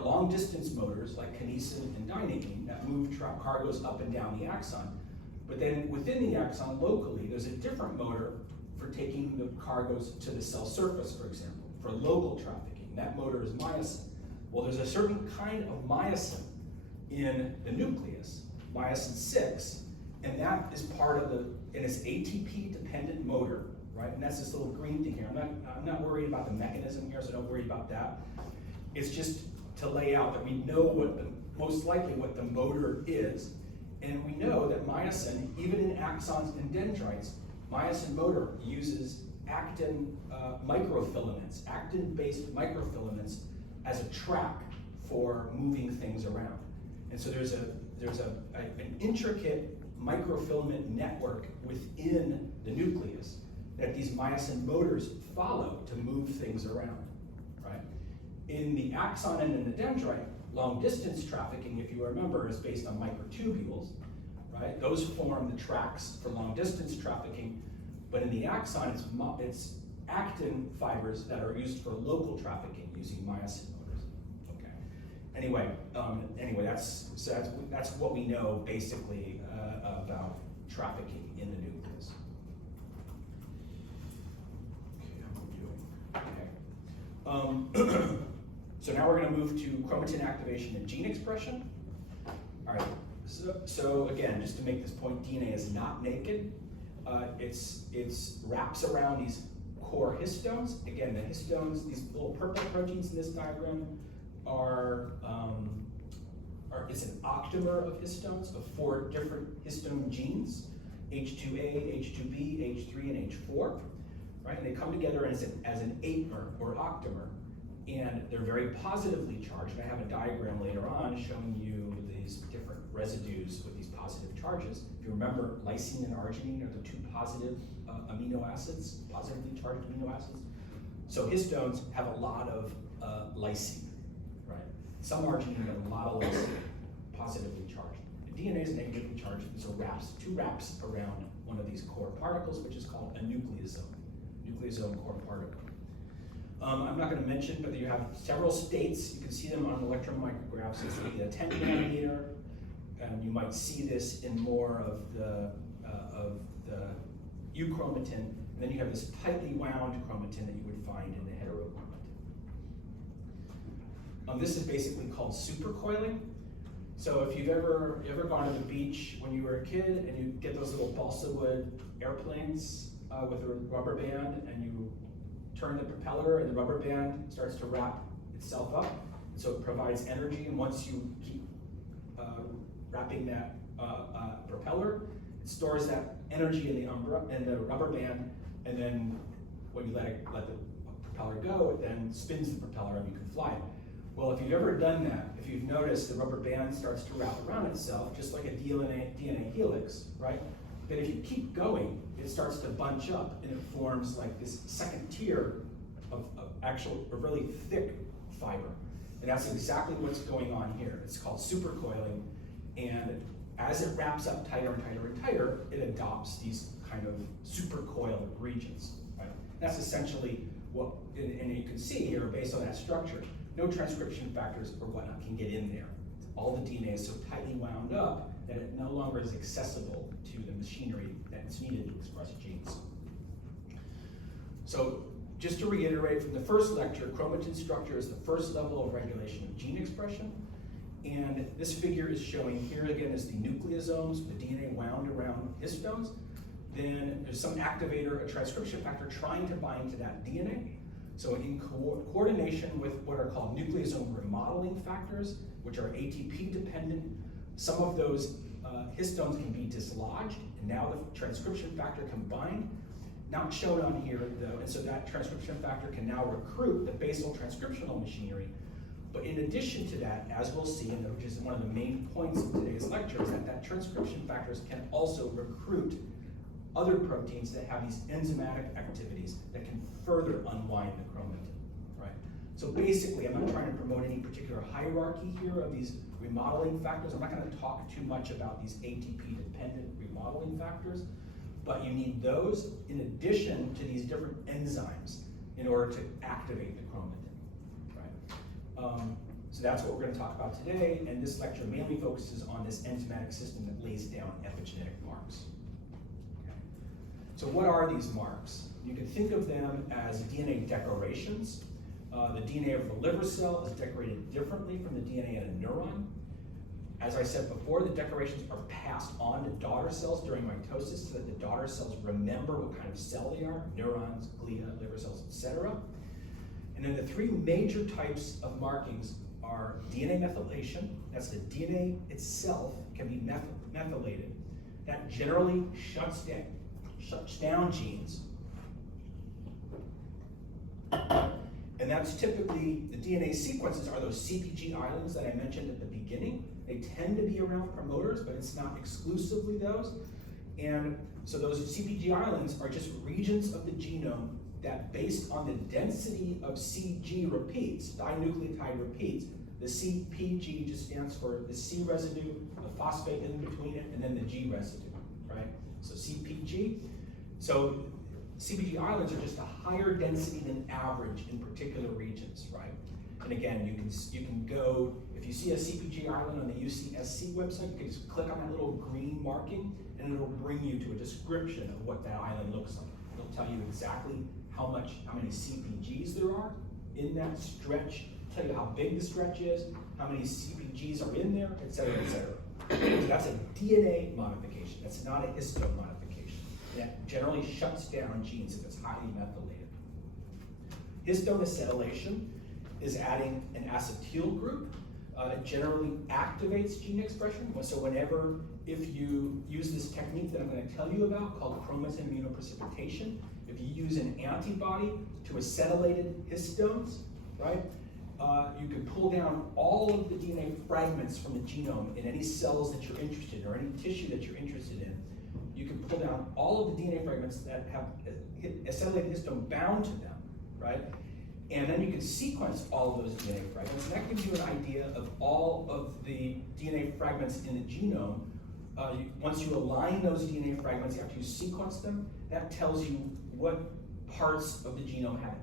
long distance motors like kinesin and dynein that move cargoes up and down the axon. But then within the axon locally, there's a different motor for taking the cargoes to the cell surface, for example, for local trafficking. That motor is myosin. Well, there's a certain kind of myosin in the nucleus, myosin 6, and that is part of and it's ATP-dependent motor, right? And that's this little green thing here. I'm not worried about the mechanism here, so don't worry about that. It's just to lay out that we know most likely what the motor is, and we know that myosin, even in axons and dendrites, myosin motor uses actin microfilaments, actin-based microfilaments as a track for moving things around. And so there's an intricate microfilament network within the nucleus that these myosin motors follow to move things around, right? In the axon and in the dendrite, long distance trafficking, if you remember, is based on microtubules, right? Those form the tracks for long distance trafficking, but in the axon, it's actin fibers that are used for local trafficking using myosin motors. Okay. Anyway, that's what we know basically about trafficking in the nucleus. Okay, how are we doing? Okay. So now we're going to move to chromatin activation and gene expression. All right. So again, just to make this point, DNA is not naked. It's wraps around these core histones. Again, the histones, these little purple proteins in this diagram it's an octamer of histones of 4 different histone genes, H2A, H2B, H3, and H4, right? And they come together as an apmer or octamer, and they're very positively charged. And I have a diagram later on showing you these different residues with these positive charges. If you remember, lysine and arginine are the 2 positive amino acids, positively charged amino acids. So histones have a lot of lysine, right? Some arginine, but a lot of lysine, positively charged. The DNA is negatively charged, and so 2 wraps around one of these core particles, which is called a nucleosome core particle. I'm not going to mention, but you have several states. You can see them on electron micrographs. It's maybe a 10 nanometer, and you might see this in more of the euchromatin. And then you have this tightly wound chromatin that you would find in the heterochromatin. This is basically called supercoiling. So if you've ever gone to the beach when you were a kid and you get those little balsa wood airplanes with a rubber band, and you turn the propeller and the rubber band starts to wrap itself up, and so it provides energy, and once you keep wrapping that propeller, it stores that energy in the rubber band, and then when you let the propeller go, it then spins the propeller and you can fly it. Well, if you've ever done that, if you've noticed the rubber band starts to wrap around itself, just like a DNA helix, right? But if you keep going, it starts to bunch up and it forms like this second tier of actual, a really thick fiber. And that's exactly what's going on here. It's called supercoiling. And as it wraps up tighter and tighter and tighter, it adopts these kind of supercoiled regions, right? That's essentially what, and you can see here, based on that structure, no transcription factors or whatnot can get in there. All the DNA is so tightly wound up that it no longer is accessible to the machinery that's needed to express genes. So just to reiterate from the first lecture, chromatin structure is the first level of regulation of gene expression. And this figure is showing here again is the nucleosomes, the DNA wound around histones. Then there's some activator, a transcription factor trying to bind to that DNA. So in coordination with what are called nucleosome remodeling factors, which are ATP dependent, some of those histones can be dislodged, and now the transcription factor can bind. Not shown on here though, and so that transcription factor can now recruit the basal transcriptional machinery. But in addition to that, as we'll see, and which is one of the main points of today's lecture, is that transcription factors can also recruit other proteins that have these enzymatic activities that can further unwind the chromatin, right? So basically, I'm not trying to promote any particular hierarchy here of these remodeling factors. I'm not going to talk too much about these ATP-dependent remodeling factors, but you need those in addition to these different enzymes in order to activate the chromatin, right? So that's what we're going to talk about today, and this lecture mainly focuses on this enzymatic system that lays down epigenetic marks. So what are these marks? You can think of them as DNA decorations. The DNA of the liver cell is decorated differently from the DNA in a neuron. As I said before, the decorations are passed on to daughter cells during mitosis so that the daughter cells remember what kind of cell they are, neurons, glia, liver cells, etc. And then the 3 major types of markings are DNA methylation. That's the DNA itself can be methylated. That generally shuts down genes. And that's typically, the DNA sequences are those CPG islands that I mentioned at the beginning. They tend to be around promoters, but it's not exclusively those. And so those CPG islands are just regions of the genome that, based on the density of CG repeats, dinucleotide repeats, The CPG just stands for the C residue, the phosphate in between it, and then the G residue, right? So CPG. So CPG islands are just a higher density than average in particular regions, right? And again, you can go, if you see a CPG island on the UCSC website, you can just click on that little green marking and it'll bring you to a description of what that island looks like. It'll tell you exactly how many CPGs there are in that stretch, tell you how big the stretch is, how many CPGs are in there, et cetera, et cetera. So that's a DNA modification. That's not a histone modification. That generally shuts down genes if it's highly methylated. Histone acetylation is adding an acetyl group. It generally activates gene expression. So if you use this technique that I'm going to tell you about called chromatin immunoprecipitation, if you use an antibody to acetylated histones, right, you can pull down all of the DNA fragments from the genome in any cells that you're interested in or any tissue that you're interested in. You can pull down all of the DNA fragments that have acetylated histone bound to them, right? And then you can sequence all of those DNA fragments, and that gives you an idea of all of the DNA fragments in the genome. Once you align those DNA fragments after you sequence them, that tells you what parts of the genome have the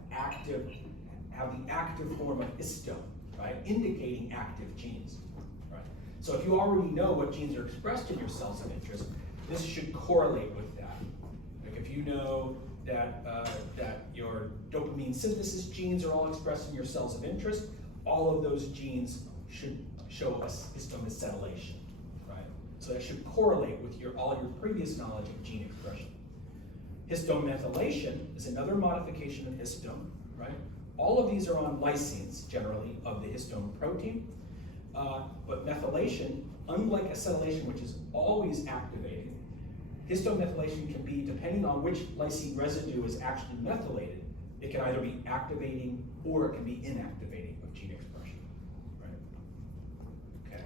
active form of histone, right? Indicating active genes, right? So if you already know what genes are expressed in your cells of interest, this should correlate with that. Like if you know that your dopamine synthesis genes are all expressed in your cells of interest, all of those genes should show us histone acetylation, right? So that should correlate with all your previous knowledge of gene expression. Histone methylation is another modification of histone, right? All of these are on lysines, generally, of the histone protein. But methylation, unlike acetylation, which is always activating, histone methylation can be, depending on which lysine residue is actually methylated, it can either be activating or it can be inactivating of gene expression, right? Okay,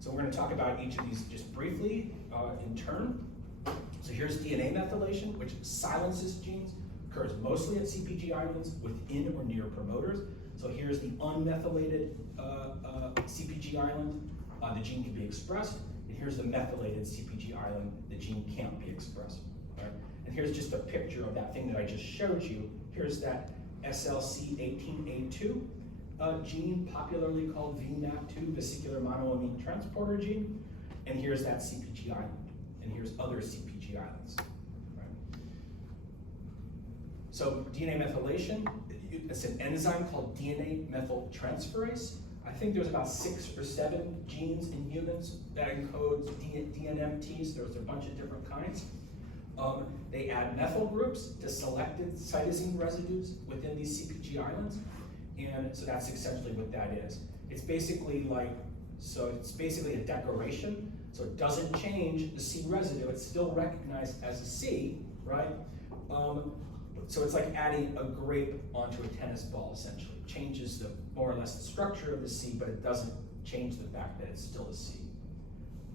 so we're going to talk about each of these just briefly in turn. So here's DNA methylation, which silences genes, occurs mostly at CPG islands within or near promoters. So here's the unmethylated CPG island, the gene can be expressed. Here's the methylated CPG island, the gene can't be expressed, right? And here's just a picture of that thing that I just showed you. Here's that SLC18A2 gene, popularly called VMAP2, vesicular monoamine transporter gene. And here's that CPG island. And here's other CPG islands, right? So DNA methylation, it's an enzyme called DNA methyltransferase. I think there's about 6 or 7 genes in humans that encodes DNMTs. There's a bunch of different kinds. They add methyl groups to selected cytosine residues within these CPG islands. And so that's essentially what that is. It's basically a decoration. So it doesn't change the C residue. It's still recognized as a C, right? So it's like adding a grape onto a tennis ball, essentially. It changes more or less the structure of the C, but it doesn't change the fact that it's still a C.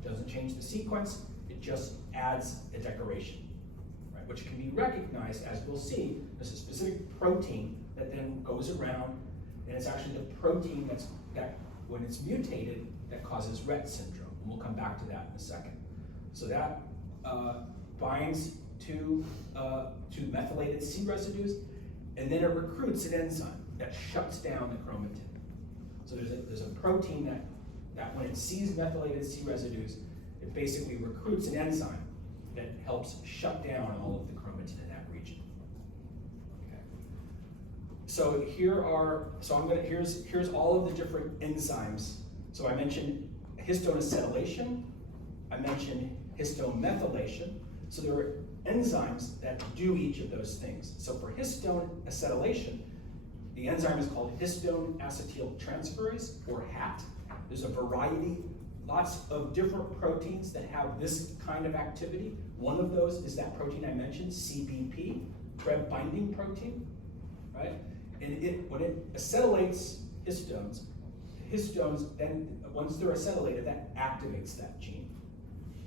It doesn't change the sequence, it just adds a decoration, right? Which can be recognized, as we'll see, as a specific protein that then goes around, and it's actually the protein that when it's mutated, that causes Rett syndrome. And we'll come back to that in a second. So that binds to methylated C residues, and then it recruits an enzyme that shuts down the chromatin. So there's a protein that when it sees methylated C residues, it basically recruits an enzyme that helps shut down all of the chromatin in that region. Okay. So here's all of the different enzymes. So I mentioned histone acetylation, I mentioned histone methylation. So there are enzymes that do each of those things. So for histone acetylation, the enzyme is called histone acetyltransferase, or HAT. There's a variety, lots of different proteins that have this kind of activity. One of those is that protein I mentioned, CBP, Krebs binding protein, right? And when it acetylates histones then, once they're acetylated, that activates that gene.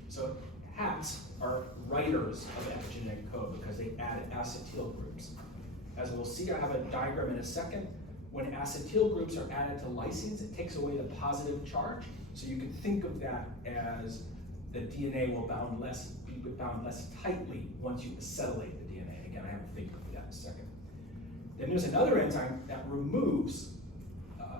So HATs are writers of epigenetic code because they add acetyl groups. As we'll see, I have a diagram in a second. when acetyl groups are added to lysines, it takes away the positive charge. So you can think of that as the DNA will be bound less tightly once you acetylate the DNA. Again, I have to think of that in a second. Then there's another enzyme that removes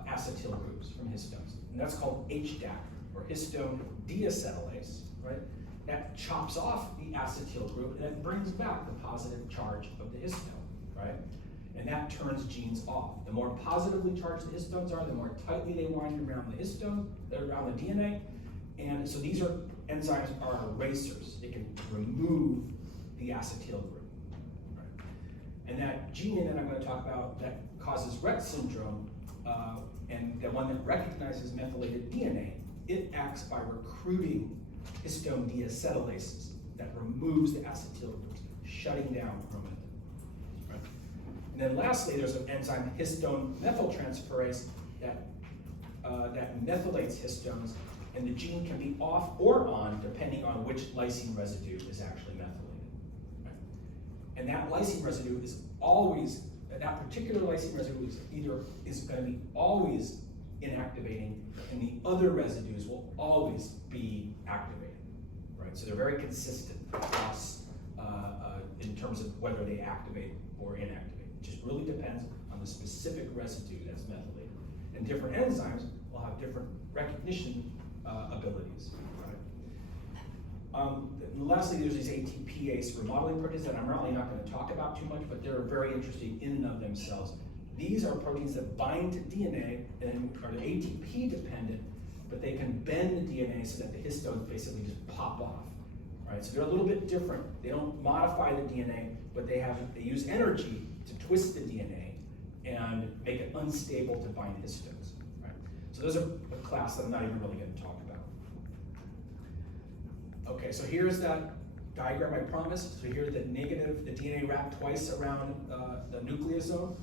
acetyl groups from histones, and that's called HDAC, or histone deacetylase, right? That chops off the acetyl group and then brings back the positive charge of the histone, right? And that turns genes off. The more positively charged the histones are, the more tightly they wind around the histone, around the DNA. And so these enzymes are erasers. They can remove the acetyl group, right? And that gene that I'm going to talk about that causes Rett syndrome, and the one that recognizes methylated DNA, it acts by recruiting histone deacetylases that removes the acetyl groups, shutting down chromatin. Right? And then lastly, there's an enzyme, histone methyltransferase, that methylates histones, and the gene can be off or on depending on which lysine residue is actually methylated. Right? And that lysine residue is always, that particular lysine residue is going to be always inactivating, and the other residues will always be activated, right? So they're very consistent across, in terms of whether they activate or inactivate. It just really depends on the specific residue that's methylated. And different enzymes will have different recognition abilities, right? And lastly, there's these ATPase remodeling proteins that I'm really not going to talk about too much, but they're very interesting in and of themselves. These are proteins that bind to DNA and are ATP dependent, but they can bend the DNA so that the histones basically just pop off, right? So they're a little bit different. They don't modify the DNA, but they use energy to twist the DNA and make it unstable to bind histones, right? So those are a class that I'm not even really going to talk about. Okay, so here's that diagram I promised. So here's the DNA wrapped twice around the nucleosome.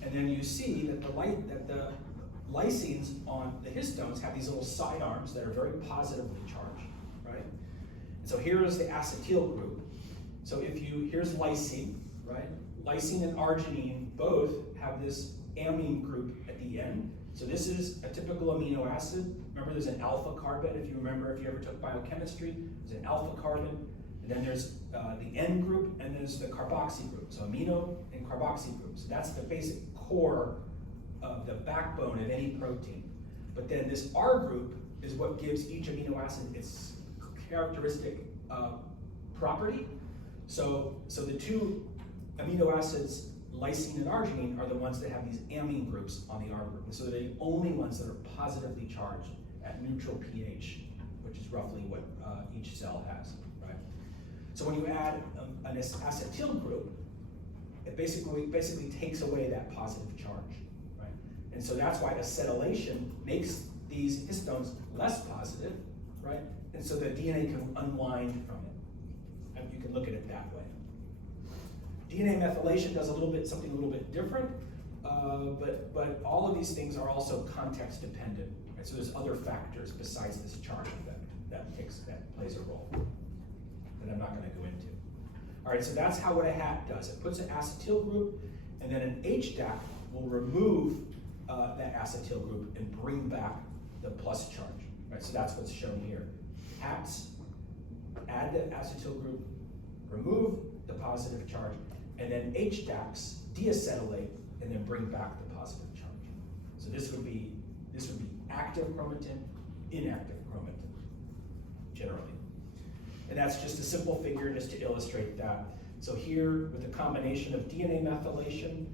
And then you see that the lysines on the histones have these little sidearms that are very positively charged, right? And so here is the acetyl group. So here's lysine, right? Lysine and arginine both have this amine group at the end. So this is a typical amino acid. Remember, there's an alpha carbon. If you ever took biochemistry, there's an alpha carbon. And then there's the N group, and there's the carboxy group. So amino and carboxy group. So that's the basic core of the backbone of any protein. But then this R group is what gives each amino acid its characteristic property. So the two amino acids, lysine and arginine, are the ones that have these amine groups on the R group. And so they're the only ones that are positively charged at neutral pH, which is roughly what each cell has, right? So when you add an acetyl group, it basically takes away that positive charge, right? And so that's why acetylation makes these histones less positive, right? And so the DNA can unwind from it. And you can look at it that way. DNA methylation does something a little bit different, but all of these things are also context dependent. Right? So there's other factors besides this charge effect that plays a role that I'm not going to go into. All right, so that's what a hat does. It puts an acetyl group, and then an HDAC will remove that acetyl group and bring back the plus charge. Right, so that's what's shown here. Hats add the acetyl group, remove the positive charge, and then HDACs deacetylate and then bring back the positive charge. So this would be active chromatin, inactive chromatin, generally. And that's just a simple figure just to illustrate that. So here, with a combination of DNA methylation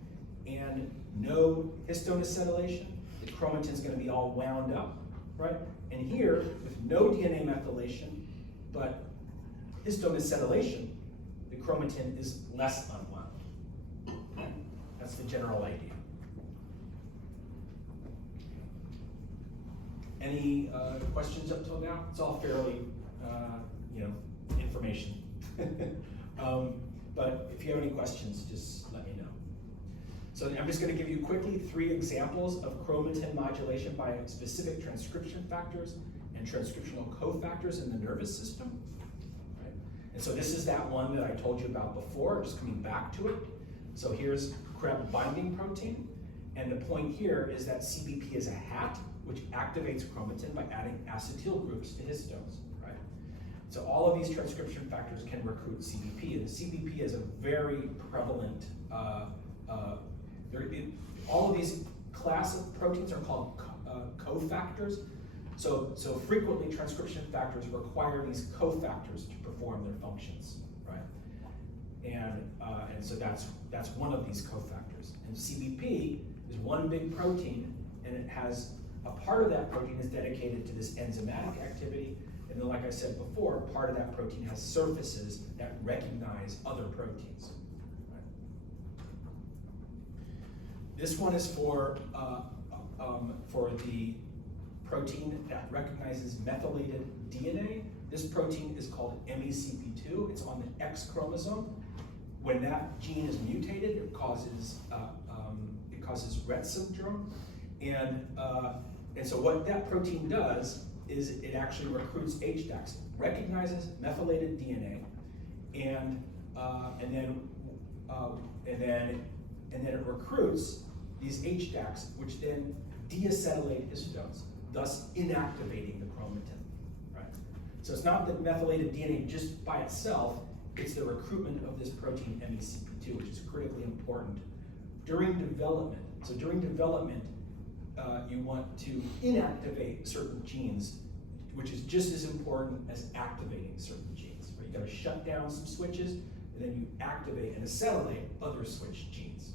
and no histone acetylation, the chromatin is going to be all wound up, right? And here, with no DNA methylation, but histone acetylation, the chromatin is less unwound. That's the general idea. Any questions up till now? It's all fairly, information. But if you have any questions, just let me know. So I'm just going to give you quickly 3 examples of chromatin modulation by specific transcription factors and transcriptional cofactors in the nervous system. Right? And so this is that one that I told you about before, just coming back to it. So here's CREB binding protein, And the point here is that CBP is a hat, which activates chromatin by adding acetyl groups to histones, right? So all of these transcription factors can recruit CBP, and the CBP is a very prevalent, all of these class of proteins are called cofactors. So frequently transcription factors require these cofactors to perform their functions, right? And so that's one of these cofactors. And CBP is one big protein, and it has a part of that protein is dedicated to this enzymatic activity, and then, like I said before, part of that protein has surfaces that recognize other proteins. Right? This one is for the protein that recognizes methylated DNA. This protein is called MECP2. It's on the X chromosome. When that gene is mutated, it causes Rett syndrome, and so what that protein does is it actually recruits HDACs, recognizes methylated DNA, and then it recruits these HDACs, which then deacetylate histones, thus inactivating the chromatin. Right? So it's not the methylated DNA just by itself; it's the recruitment of this protein MECP2, which is critically important during development. So during development, you want to inactivate certain genes, which is just as important as activating certain genes. Right? You got to shut down some switches, and then you activate and acetylate other switch genes.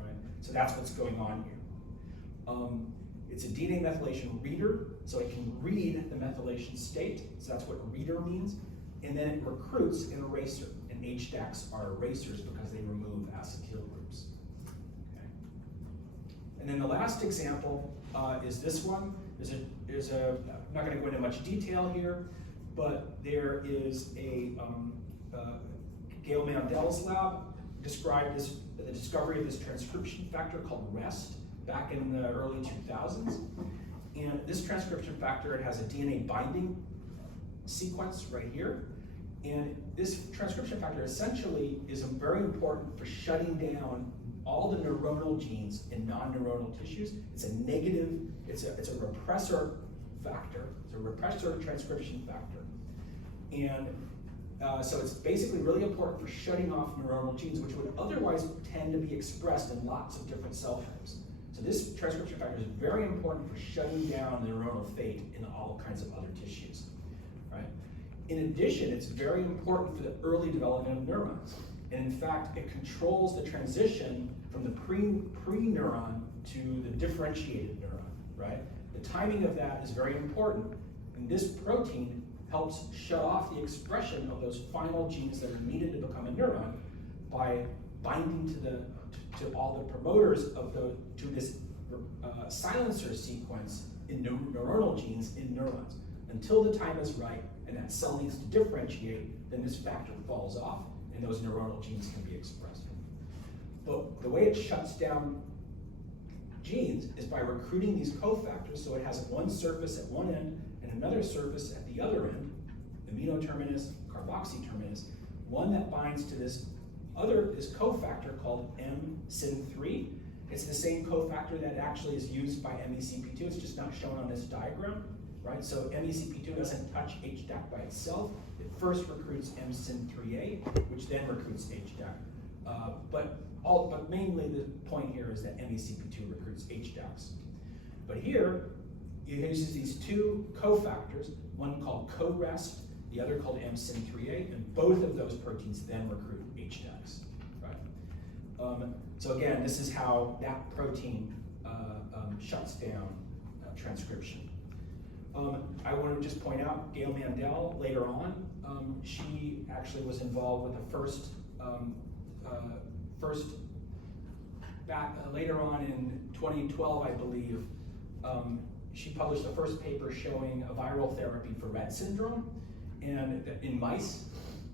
Right? So that's what's going on here. It's a DNA methylation reader, so it can read the methylation state. So that's what reader means. And then it recruits an eraser, and HDACs are erasers because they remove acetyl groups. Okay. And then the last example is this one. I'm not going to go into much detail here, but there is a Gail Mandel's lab described the discovery of this transcription factor called REST back in the early 2000s. And this transcription factor, it has a DNA binding sequence right here. And this transcription factor essentially is very important for shutting down all the neuronal genes in non-neuronal tissues. It's a negative, it's a repressor factor, it's a repressor transcription factor. And so it's basically really important for shutting off neuronal genes, which would otherwise tend to be expressed in lots of different cell types. So this transcription factor is very important for shutting down the neuronal fate in all kinds of other tissues, right? In addition, it's very important for the early development of neurons. And in fact, it controls the transition from the pre-neuron to the differentiated neuron, right? The timing of that is very important. And this protein helps shut off the expression of those final genes that are needed to become a neuron by binding to all the promoters to this silencer sequence in neuronal genes in neurons. Until the time is right and that cell needs to differentiate, then this factor falls off and those neuronal genes can be expressed. But the way it shuts down genes is by recruiting these cofactors, so it has one surface at one end and another surface at the other end, amino terminus, carboxy terminus, one that binds to this cofactor called MSyn3. It's the same cofactor that actually is used by MECP2, it's just not shown on this diagram, right? So MECP2 doesn't touch HDAC by itself. It first recruits MSyn3A, which then recruits HDAC. But mainly the point here is that MECP2 recruits HDACs. But here, it uses these two cofactors, one called co-REST, the other called MSyn3A, and both of those proteins then recruit HDACs, right? So again, this is how that protein shuts down transcription. I want to just point out, Gail Mandel, later on, she actually was involved with the later on in 2012, I believe, she published the first paper showing a viral therapy for Rett syndrome and in mice,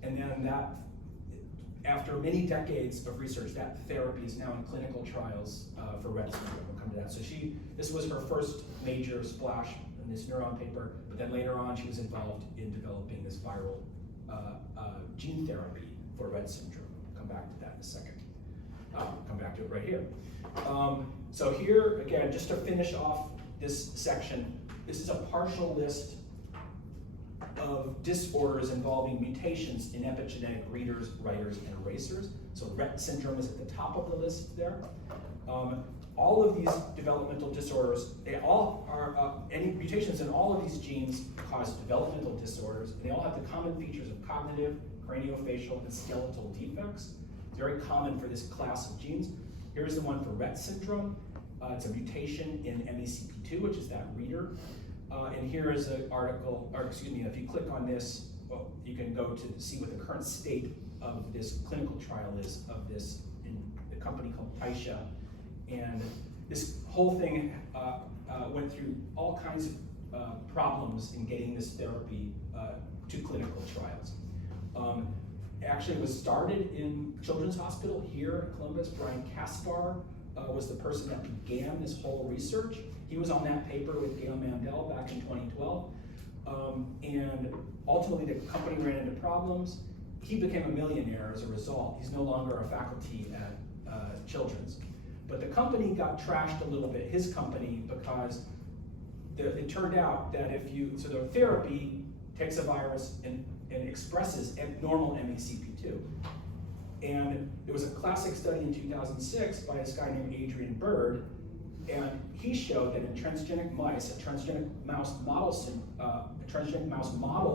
and then that, after many decades of research, that therapy is now in clinical trials for Rett syndrome. We'll come to that. So this was her first major splash in this neuron paper, but then later on she was involved in developing this viral gene therapy for Rett syndrome. We'll come back to that in a second. Come back back to it right here. So here, again, just to finish off this section, this is a partial list of disorders involving mutations in epigenetic readers, writers, and erasers. So Rett syndrome is at the top of the list there. All of these developmental disorders, they all are, any mutations in all of these genes cause developmental disorders, and they all have the common features of cognitive, craniofacial, and skeletal defects. It's very common for this class of genes. Here's the one for Rett syndrome. It's a mutation in MECP2, which is that reader. And here is an article, or excuse me, if you click on this, well, you can go to see what the current state of this clinical trial is of this in the company called Taisha. And this whole thing went through all kinds of problems in getting this therapy to clinical trials. Actually, it was started in Children's Hospital here in Columbus. Brian Kaspar was the person that began this whole research. He was on that paper with Gail Mandel back in 2012. And ultimately, the company ran into problems. He became a millionaire as a result. He's no longer a faculty at Children's. But the company got trashed a little bit, his company, because it turned out that so the therapy takes a virus and expresses normal MECP2. And there was a classic study in 2006 by this guy named Adrian Bird, and he showed that in transgenic mice, a transgenic mouse model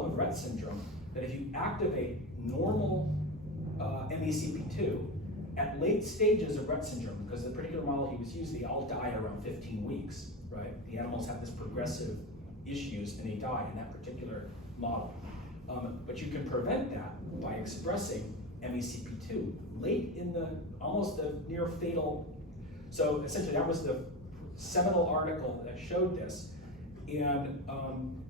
of Rett syndrome, that if you activate normal MECP2 at late stages of Rett syndrome, because the particular model he was using, they all die around 15 weeks, right? The animals have this progressive issues and they die in that particular model. But you can prevent that by expressing MECP2 late in almost the near fatal. So essentially that was the seminal article that showed this. And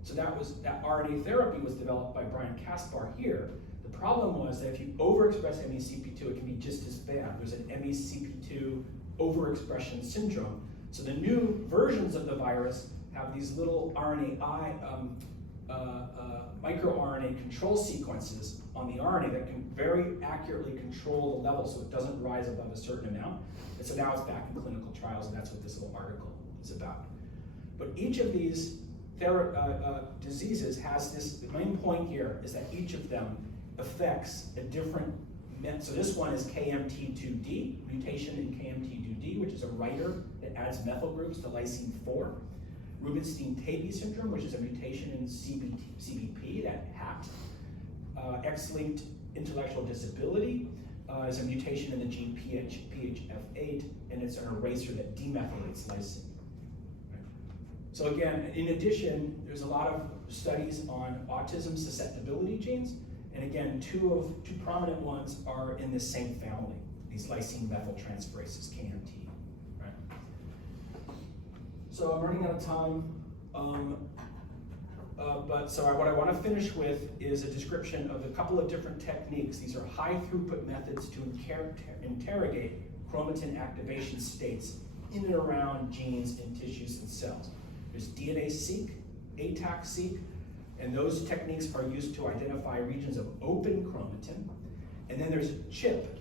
so that RNA therapy was developed by Brian Kaspar here. The problem was that if you overexpress MECP2, it can be just as bad. There's an MECP2 overexpression syndrome. So the new versions of the virus have these little microRNA control sequences on the RNA that can very accurately control the level so it doesn't rise above a certain amount. And so now it's back in clinical trials, and that's what this little article is about. But each of these diseases has this, the main point here is that each of them affects a different, so this one is KMT2D, mutation in KMT2D, which is a writer that adds methyl groups to lysine 4. Rubinstein-Taybi syndrome, which is a mutation in CBP, that HAT. X-linked intellectual disability is a mutation in the gene PHF8, and it's an eraser that demethylates lysine. So again, in addition, there's a lot of studies on autism susceptibility genes, and again, two prominent ones are in the same family, these lysine methyltransferases, KMT. So I'm running out of time, what I want to finish with is a description of a couple of different techniques. These are high throughput methods to interrogate chromatin activation states in and around genes in tissues and cells. There's DNA-seq, ATAC-seq, and those techniques are used to identify regions of open chromatin. And then there's CHIP,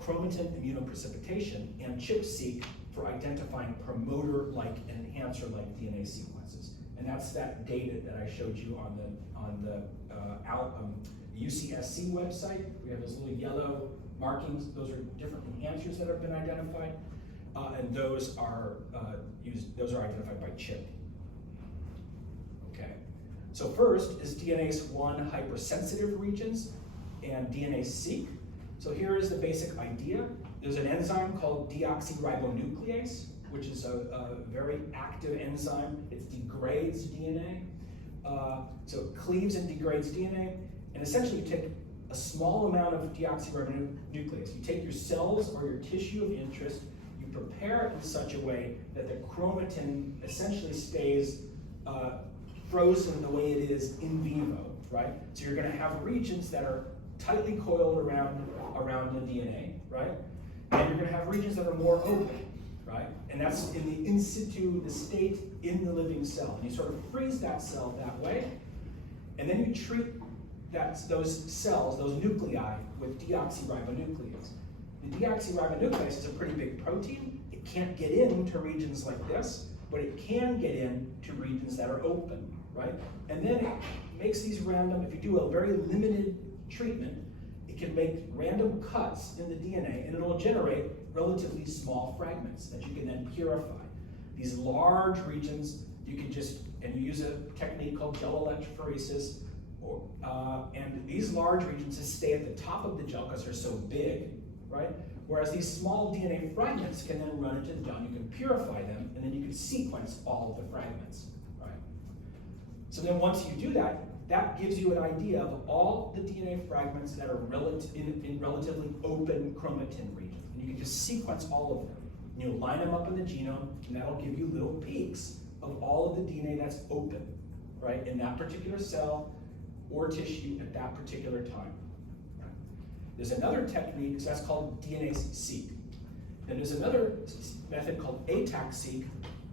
chromatin immunoprecipitation, and ChIP-seq for identifying promoter-like and enhancer-like DNA sequences. And that's that data that I showed you on the UCSC website. We have those little yellow markings. Those are different enhancers that have been identified, and those are identified by CHIP. Okay. So first is DNase-1 hypersensitive regions and DNA-seq. So here is the basic idea. There's an enzyme called deoxyribonuclease, which is a very active enzyme. It degrades DNA. So it cleaves and degrades DNA. And essentially you take a small amount of deoxyribonuclease. You take your cells or your tissue of interest, you prepare it in such a way that the chromatin essentially stays frozen the way it is in vivo, right? So you're gonna have regions that are tightly coiled around the DNA, right? And you're gonna have regions that are more open, right? And that's in the in situ, the state in the living cell. And you sort of freeze that cell that way, and then you treat those cells, those nuclei, with deoxyribonuclease. The deoxyribonuclease is a pretty big protein. It can't get into regions like this, but it can get into regions that are open, right? And then it makes these random, if you do a very limited treatment, it can make random cuts in the DNA, and it'll generate relatively small fragments that you can then purify. These large regions, you can just, and you use a technique called gel electrophoresis, and these large regions just stay at the top of the gel because they're so big, right? Whereas these small DNA fragments can then run into the gel, and you can purify them, and then you can sequence all of the fragments, right? So then once you do that, that gives you an idea of all the DNA fragments that are in relatively open chromatin regions. And you can just sequence all of them. And you'll line them up in the genome, and that'll give you little peaks of all of the DNA that's open, right, in that particular cell or tissue at that particular time. Right? There's another technique, so that's called DNA-seq. And there's another method called ATAC-seq,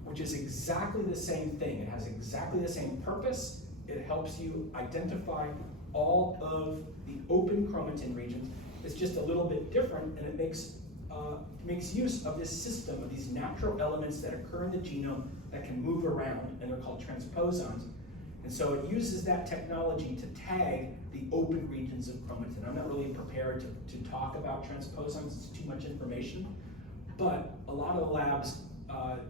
which is exactly the same thing. It has exactly the same purpose. It helps you identify all of the open chromatin regions. It's just a little bit different, and it makes use of this system of these natural elements that occur in the genome that can move around, and they're called transposons. And so it uses that technology to tag the open regions of chromatin. I'm not really prepared to talk about transposons, it's too much information, but a lot of the labs,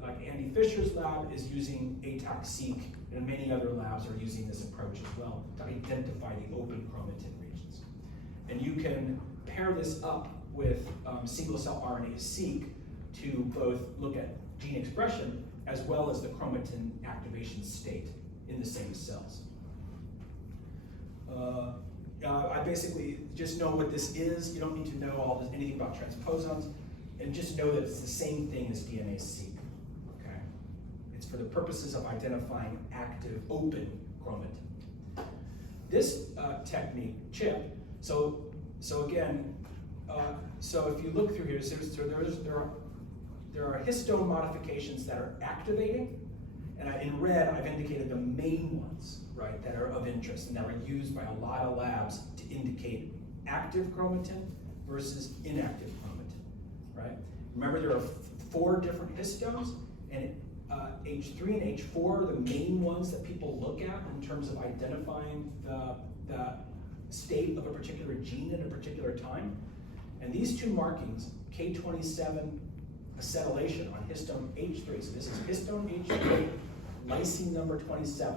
like Andy Fisher's lab is using ATAC-seq, and many other labs are using this approach as well to identify the open chromatin regions. And you can pair this up with single-cell RNA-seq to both look at gene expression as well as the chromatin activation state in the same cells. I basically just know what this is. You don't need to know anything about transposons, and just know that it's the same thing as DNA-seq. Okay, it's for the purposes of identifying active open chromatin. This technique, CHIP. So again, so if you look through here, there are histone modifications that are activating. And in red, I've indicated the main ones, right, that are of interest and that are used by a lot of labs to indicate active chromatin versus inactive chromatin, right? Remember, there are 4 different histones, and H3 and H4 are the main ones that people look at in terms of identifying the state of a particular gene at a particular time. And these 2 markings, K27 acetylation on histone H3, so this is histone H3, lysine number 27,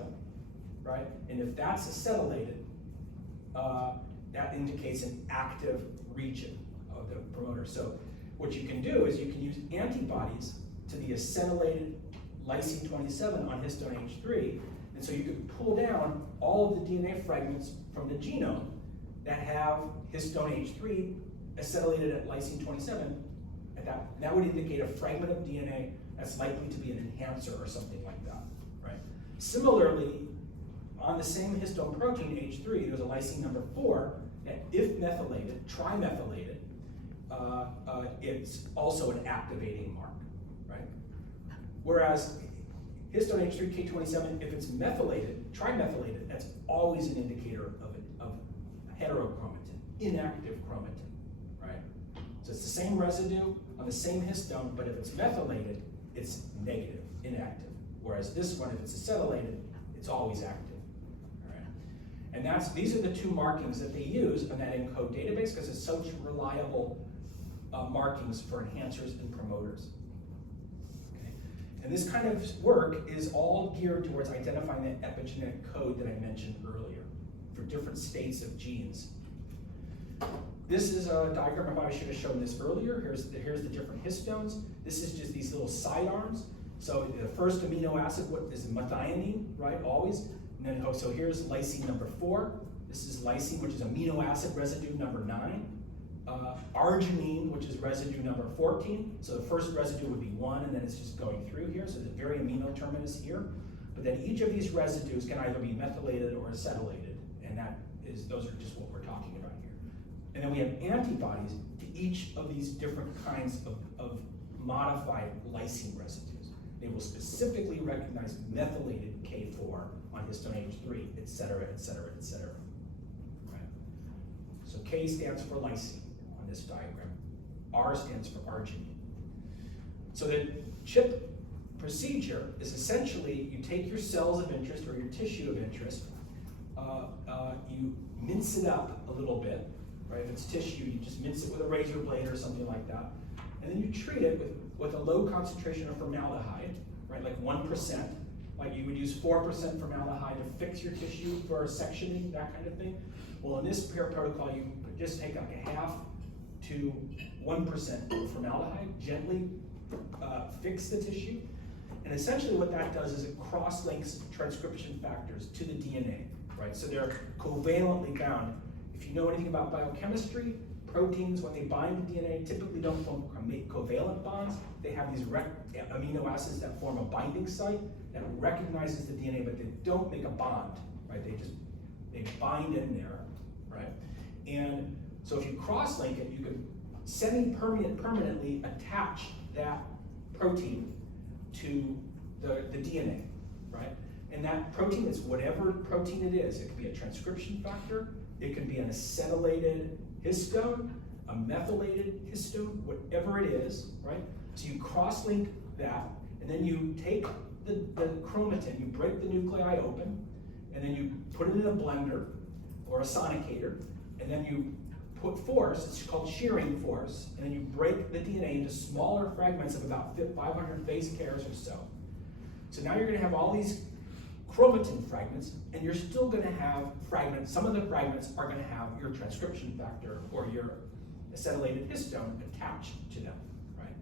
right? And if that's acetylated, that indicates an active region of the promoter. So what you can do is you can use antibodies to the acetylated lysine 27 on histone H3, and so you can pull down all of the DNA fragments from the genome that have histone H3 acetylated at lysine 27. That would indicate a fragment of DNA that's likely to be an enhancer or something like that, right? Similarly, on the same histone protein, H3, there's a lysine number 4 that, if methylated, trimethylated, it's also an activating mark, right? Whereas histone H3, K27, if it's methylated, trimethylated, that's always an indicator of heterochromatin, inactive chromatin, right? So it's the same residue on the same histone, but if it's methylated, it's negative, inactive. Whereas this one, if it's acetylated, it's always active. All right? And these are the 2 markings that they use in that ENCODE database because it's such reliable markings for enhancers and promoters. Okay? And this kind of work is all geared towards identifying the epigenetic code that I mentioned earlier for different states of genes. This is a diagram. I probably should have shown this earlier. Here's the different histones. This is just these little side arms. So the first amino acid is methionine, right, always. And then, so here's lysine number 4. This is lysine, which is amino acid residue number 9. Arginine, which is residue number 14. So the first residue would be 1, and then it's just going through here. So the very amino terminus here. But then each of these residues can either be methylated or acetylated. And those are just what we're talking about here. And then we have antibodies to each of these different kinds of modified lysine residues. They will specifically recognize methylated K4 on histone H3, et cetera, et cetera, et cetera. Right? So K stands for lysine on this diagram. R stands for arginine. So the CHIP procedure is essentially you take your cells of interest or your tissue of interest, you mince it up a little bit, right? If it's tissue, you just mince it with a razor blade or something like that, and then you treat it with a low concentration of formaldehyde, right? Like 1%, like you would use 4% formaldehyde to fix your tissue for sectioning, that kind of thing. Well, in this protocol, you just take like a half to 1% formaldehyde, gently fix the tissue. And essentially what that does is it cross-links transcription factors to the DNA, right? So they're covalently bound. If you know anything about biochemistry, proteins, when they bind to DNA, typically don't form covalent bonds. They have these amino acids that form a binding site that recognizes the DNA, but they don't make a bond, right? They bind in there, right? And so if you cross-link it, you can permanently attach that protein to the DNA, right? And that protein is whatever protein it is. It could be a transcription factor, it could be an acetylated histone, a methylated histone, whatever it is, right? So you cross-link that, and then you take the chromatin, you break the nuclei open, and then you put it in a blender or a sonicator, and then you put force, it's called shearing force, and then you break the DNA into smaller fragments of about 500 base pairs or so. So now you're going to have all these chromatin fragments, and you're still going to have fragments. Some of the fragments are going to have your transcription factor or your acetylated histone attached to them, right?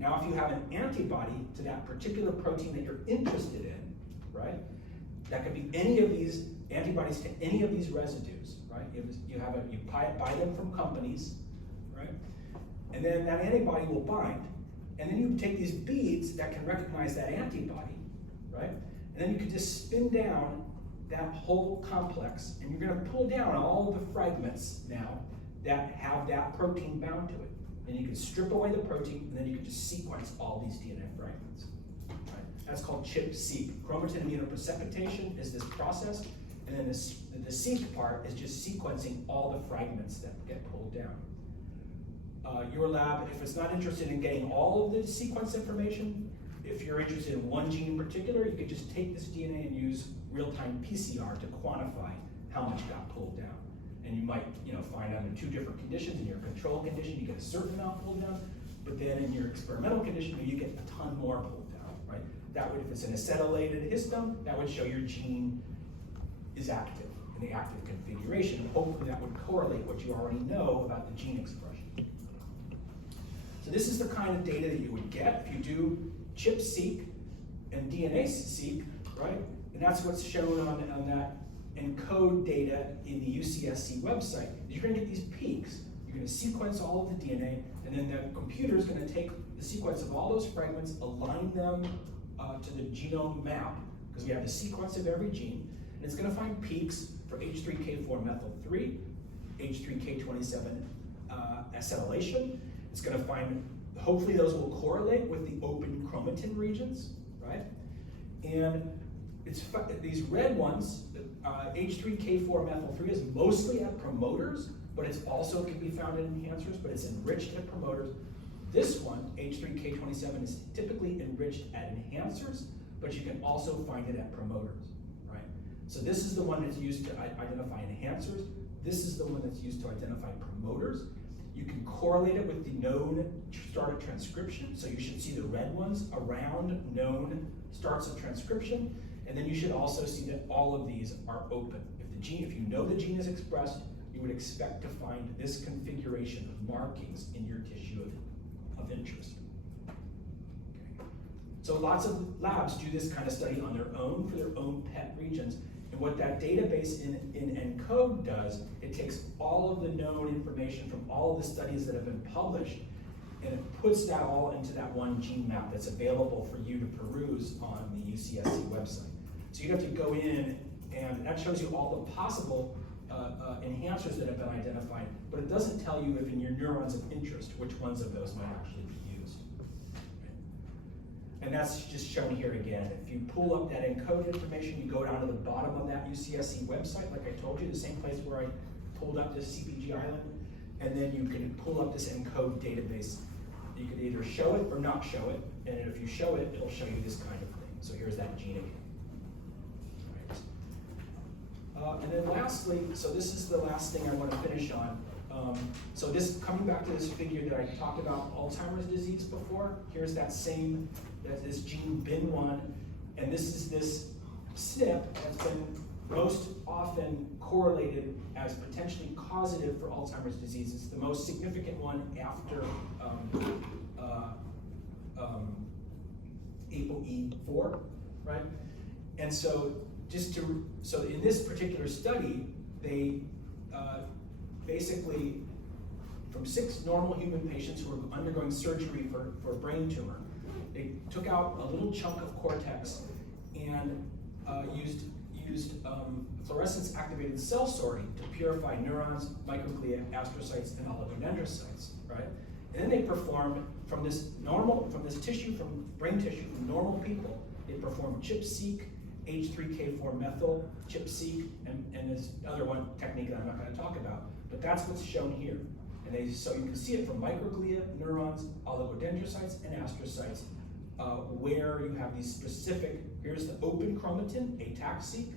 Now, if you have an antibody to that particular protein that you're interested in, right, that could be any of these antibodies to any of these residues, right? You buy them from companies, right? And then that antibody will bind, and then you take these beads that can recognize that antibody, right? And then you can just spin down that whole complex, and you're going to pull down all the fragments now that have that protein bound to it. And you can strip away the protein, and then you can just sequence all these DNA fragments. Right? That's called ChIP-seq. Chromatin immunoprecipitation is this process, and then the seq part is just sequencing all the fragments that get pulled down. Your lab, if it's not interested in getting all of the sequence information, if you're interested in one gene in particular, you could just take this DNA and use real-time PCR to quantify how much got pulled down. And you might, find under two different conditions. In your control condition, you get a certain amount pulled down, but then in your experimental condition, you get a ton more pulled down, right? That would, if it's an acetylated histone, that would show your gene is active in the active configuration. And hopefully that would correlate what you already know about the gene expression. So this is the kind of data that you would get if you do ChIP-seq and DNA-seq, right? And that's what's shown on that ENCODE data in the UCSC website. You're going to get these peaks. You're going to sequence all of the DNA, and then the computer is going to take the sequence of all those fragments, align them to the genome map, because we have the sequence of every gene, and it's going to find peaks for H3K4-methyl-3, H3K27 acetylation. It's going to find, hopefully those will correlate with the open chromatin regions, right? And these red ones, H3K4-methyl-3 is mostly at promoters, but it's also can be found in enhancers, but it's enriched at promoters. This one, H3K27, is typically enriched at enhancers, but you can also find it at promoters, right? So this is the one that's used to identify enhancers. This is the one that's used to identify promoters. You can correlate it with the known start of transcription, so you should see the red ones around known starts of transcription, and then you should also see that all of these are open. If you know the gene is expressed, you would expect to find this configuration of markings in your tissue of interest. Okay. So lots of labs do this kind of study on their own for their own pet regions. And what that database in ENCODE does, it takes all of the known information from all of the studies that have been published, and it puts that all into that one gene map that's available for you to peruse on the UCSC website. So you'd have to go in, and that shows you all the possible enhancers that have been identified, but it doesn't tell you if in your neurons of interest, which ones of those might actually be used. And that's just shown here again. If you pull up that encoded information, you go down to the bottom of that UCSC website, like I told you, the same place where I pulled up this CPG island. and then you can pull up this ENCODE database. You can either show it or not show it, and if you show it, it'll show you this kind of thing. So here's that gene again. Right. And then lastly, so this is the last thing I want to finish on. So this, coming back to this figure that I talked about Alzheimer's disease before, here's that same, this gene BIN1, and this is this SNP that's been most often correlated as potentially causative for Alzheimer's disease. It's the most significant one after ApoE4, right? And so so in this particular study, they basically, from 6 normal human patients who were undergoing surgery for a brain tumor, they took out a little chunk of cortex and used fluorescence activated cell sorting to purify neurons, microglia, astrocytes, and oligodendrocytes, right? And then they performed from this tissue, from brain tissue, from normal people, they performed ChIP-seq, H3K4 methyl, ChIP-seq, and this other one technique that I'm not going to talk about, but that's what's shown here. And so you can see it from microglia, neurons, oligodendrocytes, and astrocytes, where you have these specific, here's the open chromatin, ATAC-seq,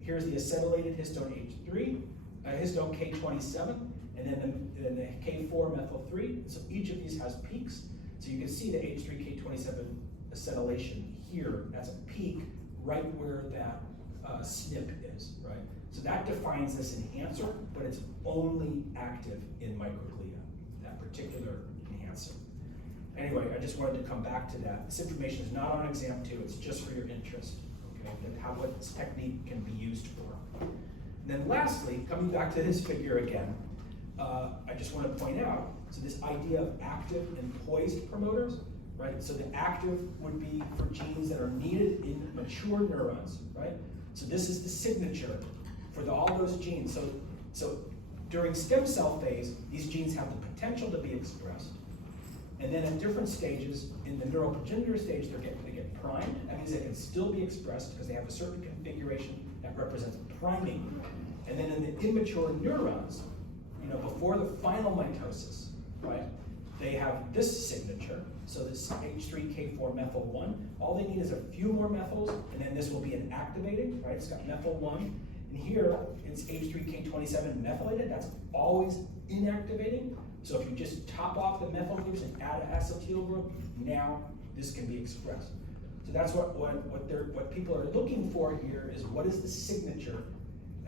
here's the acetylated histone H3, histone K27, and then the K4 methyl 3. So each of these has peaks. So you can see the H3K27 acetylation here, that's a peak right where that SNP is, right? So that defines this enhancer, but it's only active in microglia, that particular enhancer. Anyway, I just wanted to come back to that. This information is not on exam 2, it's just for your interest, okay? And what this technique can be used for. And then lastly, coming back to this figure again, I just want to point out, so this idea of active and poised promoters, right? So the active would be for genes that are needed in mature neurons, right? So this is the signature for all those genes. So during stem cell phase, these genes have the potential to be expressed. And then at different stages, in the neuroprogenitor stage, they get primed. That means they can still be expressed because they have a certain configuration that represents priming. And then in the immature neurons, before the final mitosis, right, they have this signature. So this H3K4 methyl 1. All they need is a few more methyls, and then this will be an activating, right? It's got methyl 1. And here, it's H3K27 methylated. That's always inactivating. So if you just top off the methyl groups and add an acetyl group, now this can be expressed. So that's what people are looking for here is what is the signature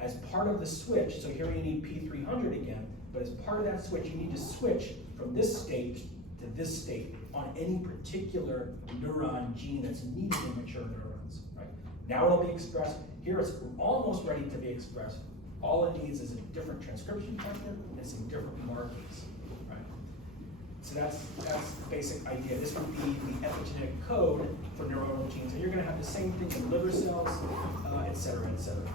as part of the switch. So here you need P300 again, but as part of that switch, you need to switch from this state to this state on any particular neuron gene that's needed in mature neurons, right? Now it'll be expressed. Here it's almost ready to be expressed. All it needs is a different transcription factor and some different markings, right? So that's the basic idea. This would be the epigenetic code for neuronal genes. And you're gonna have the same thing in liver cells, et cetera, et cetera.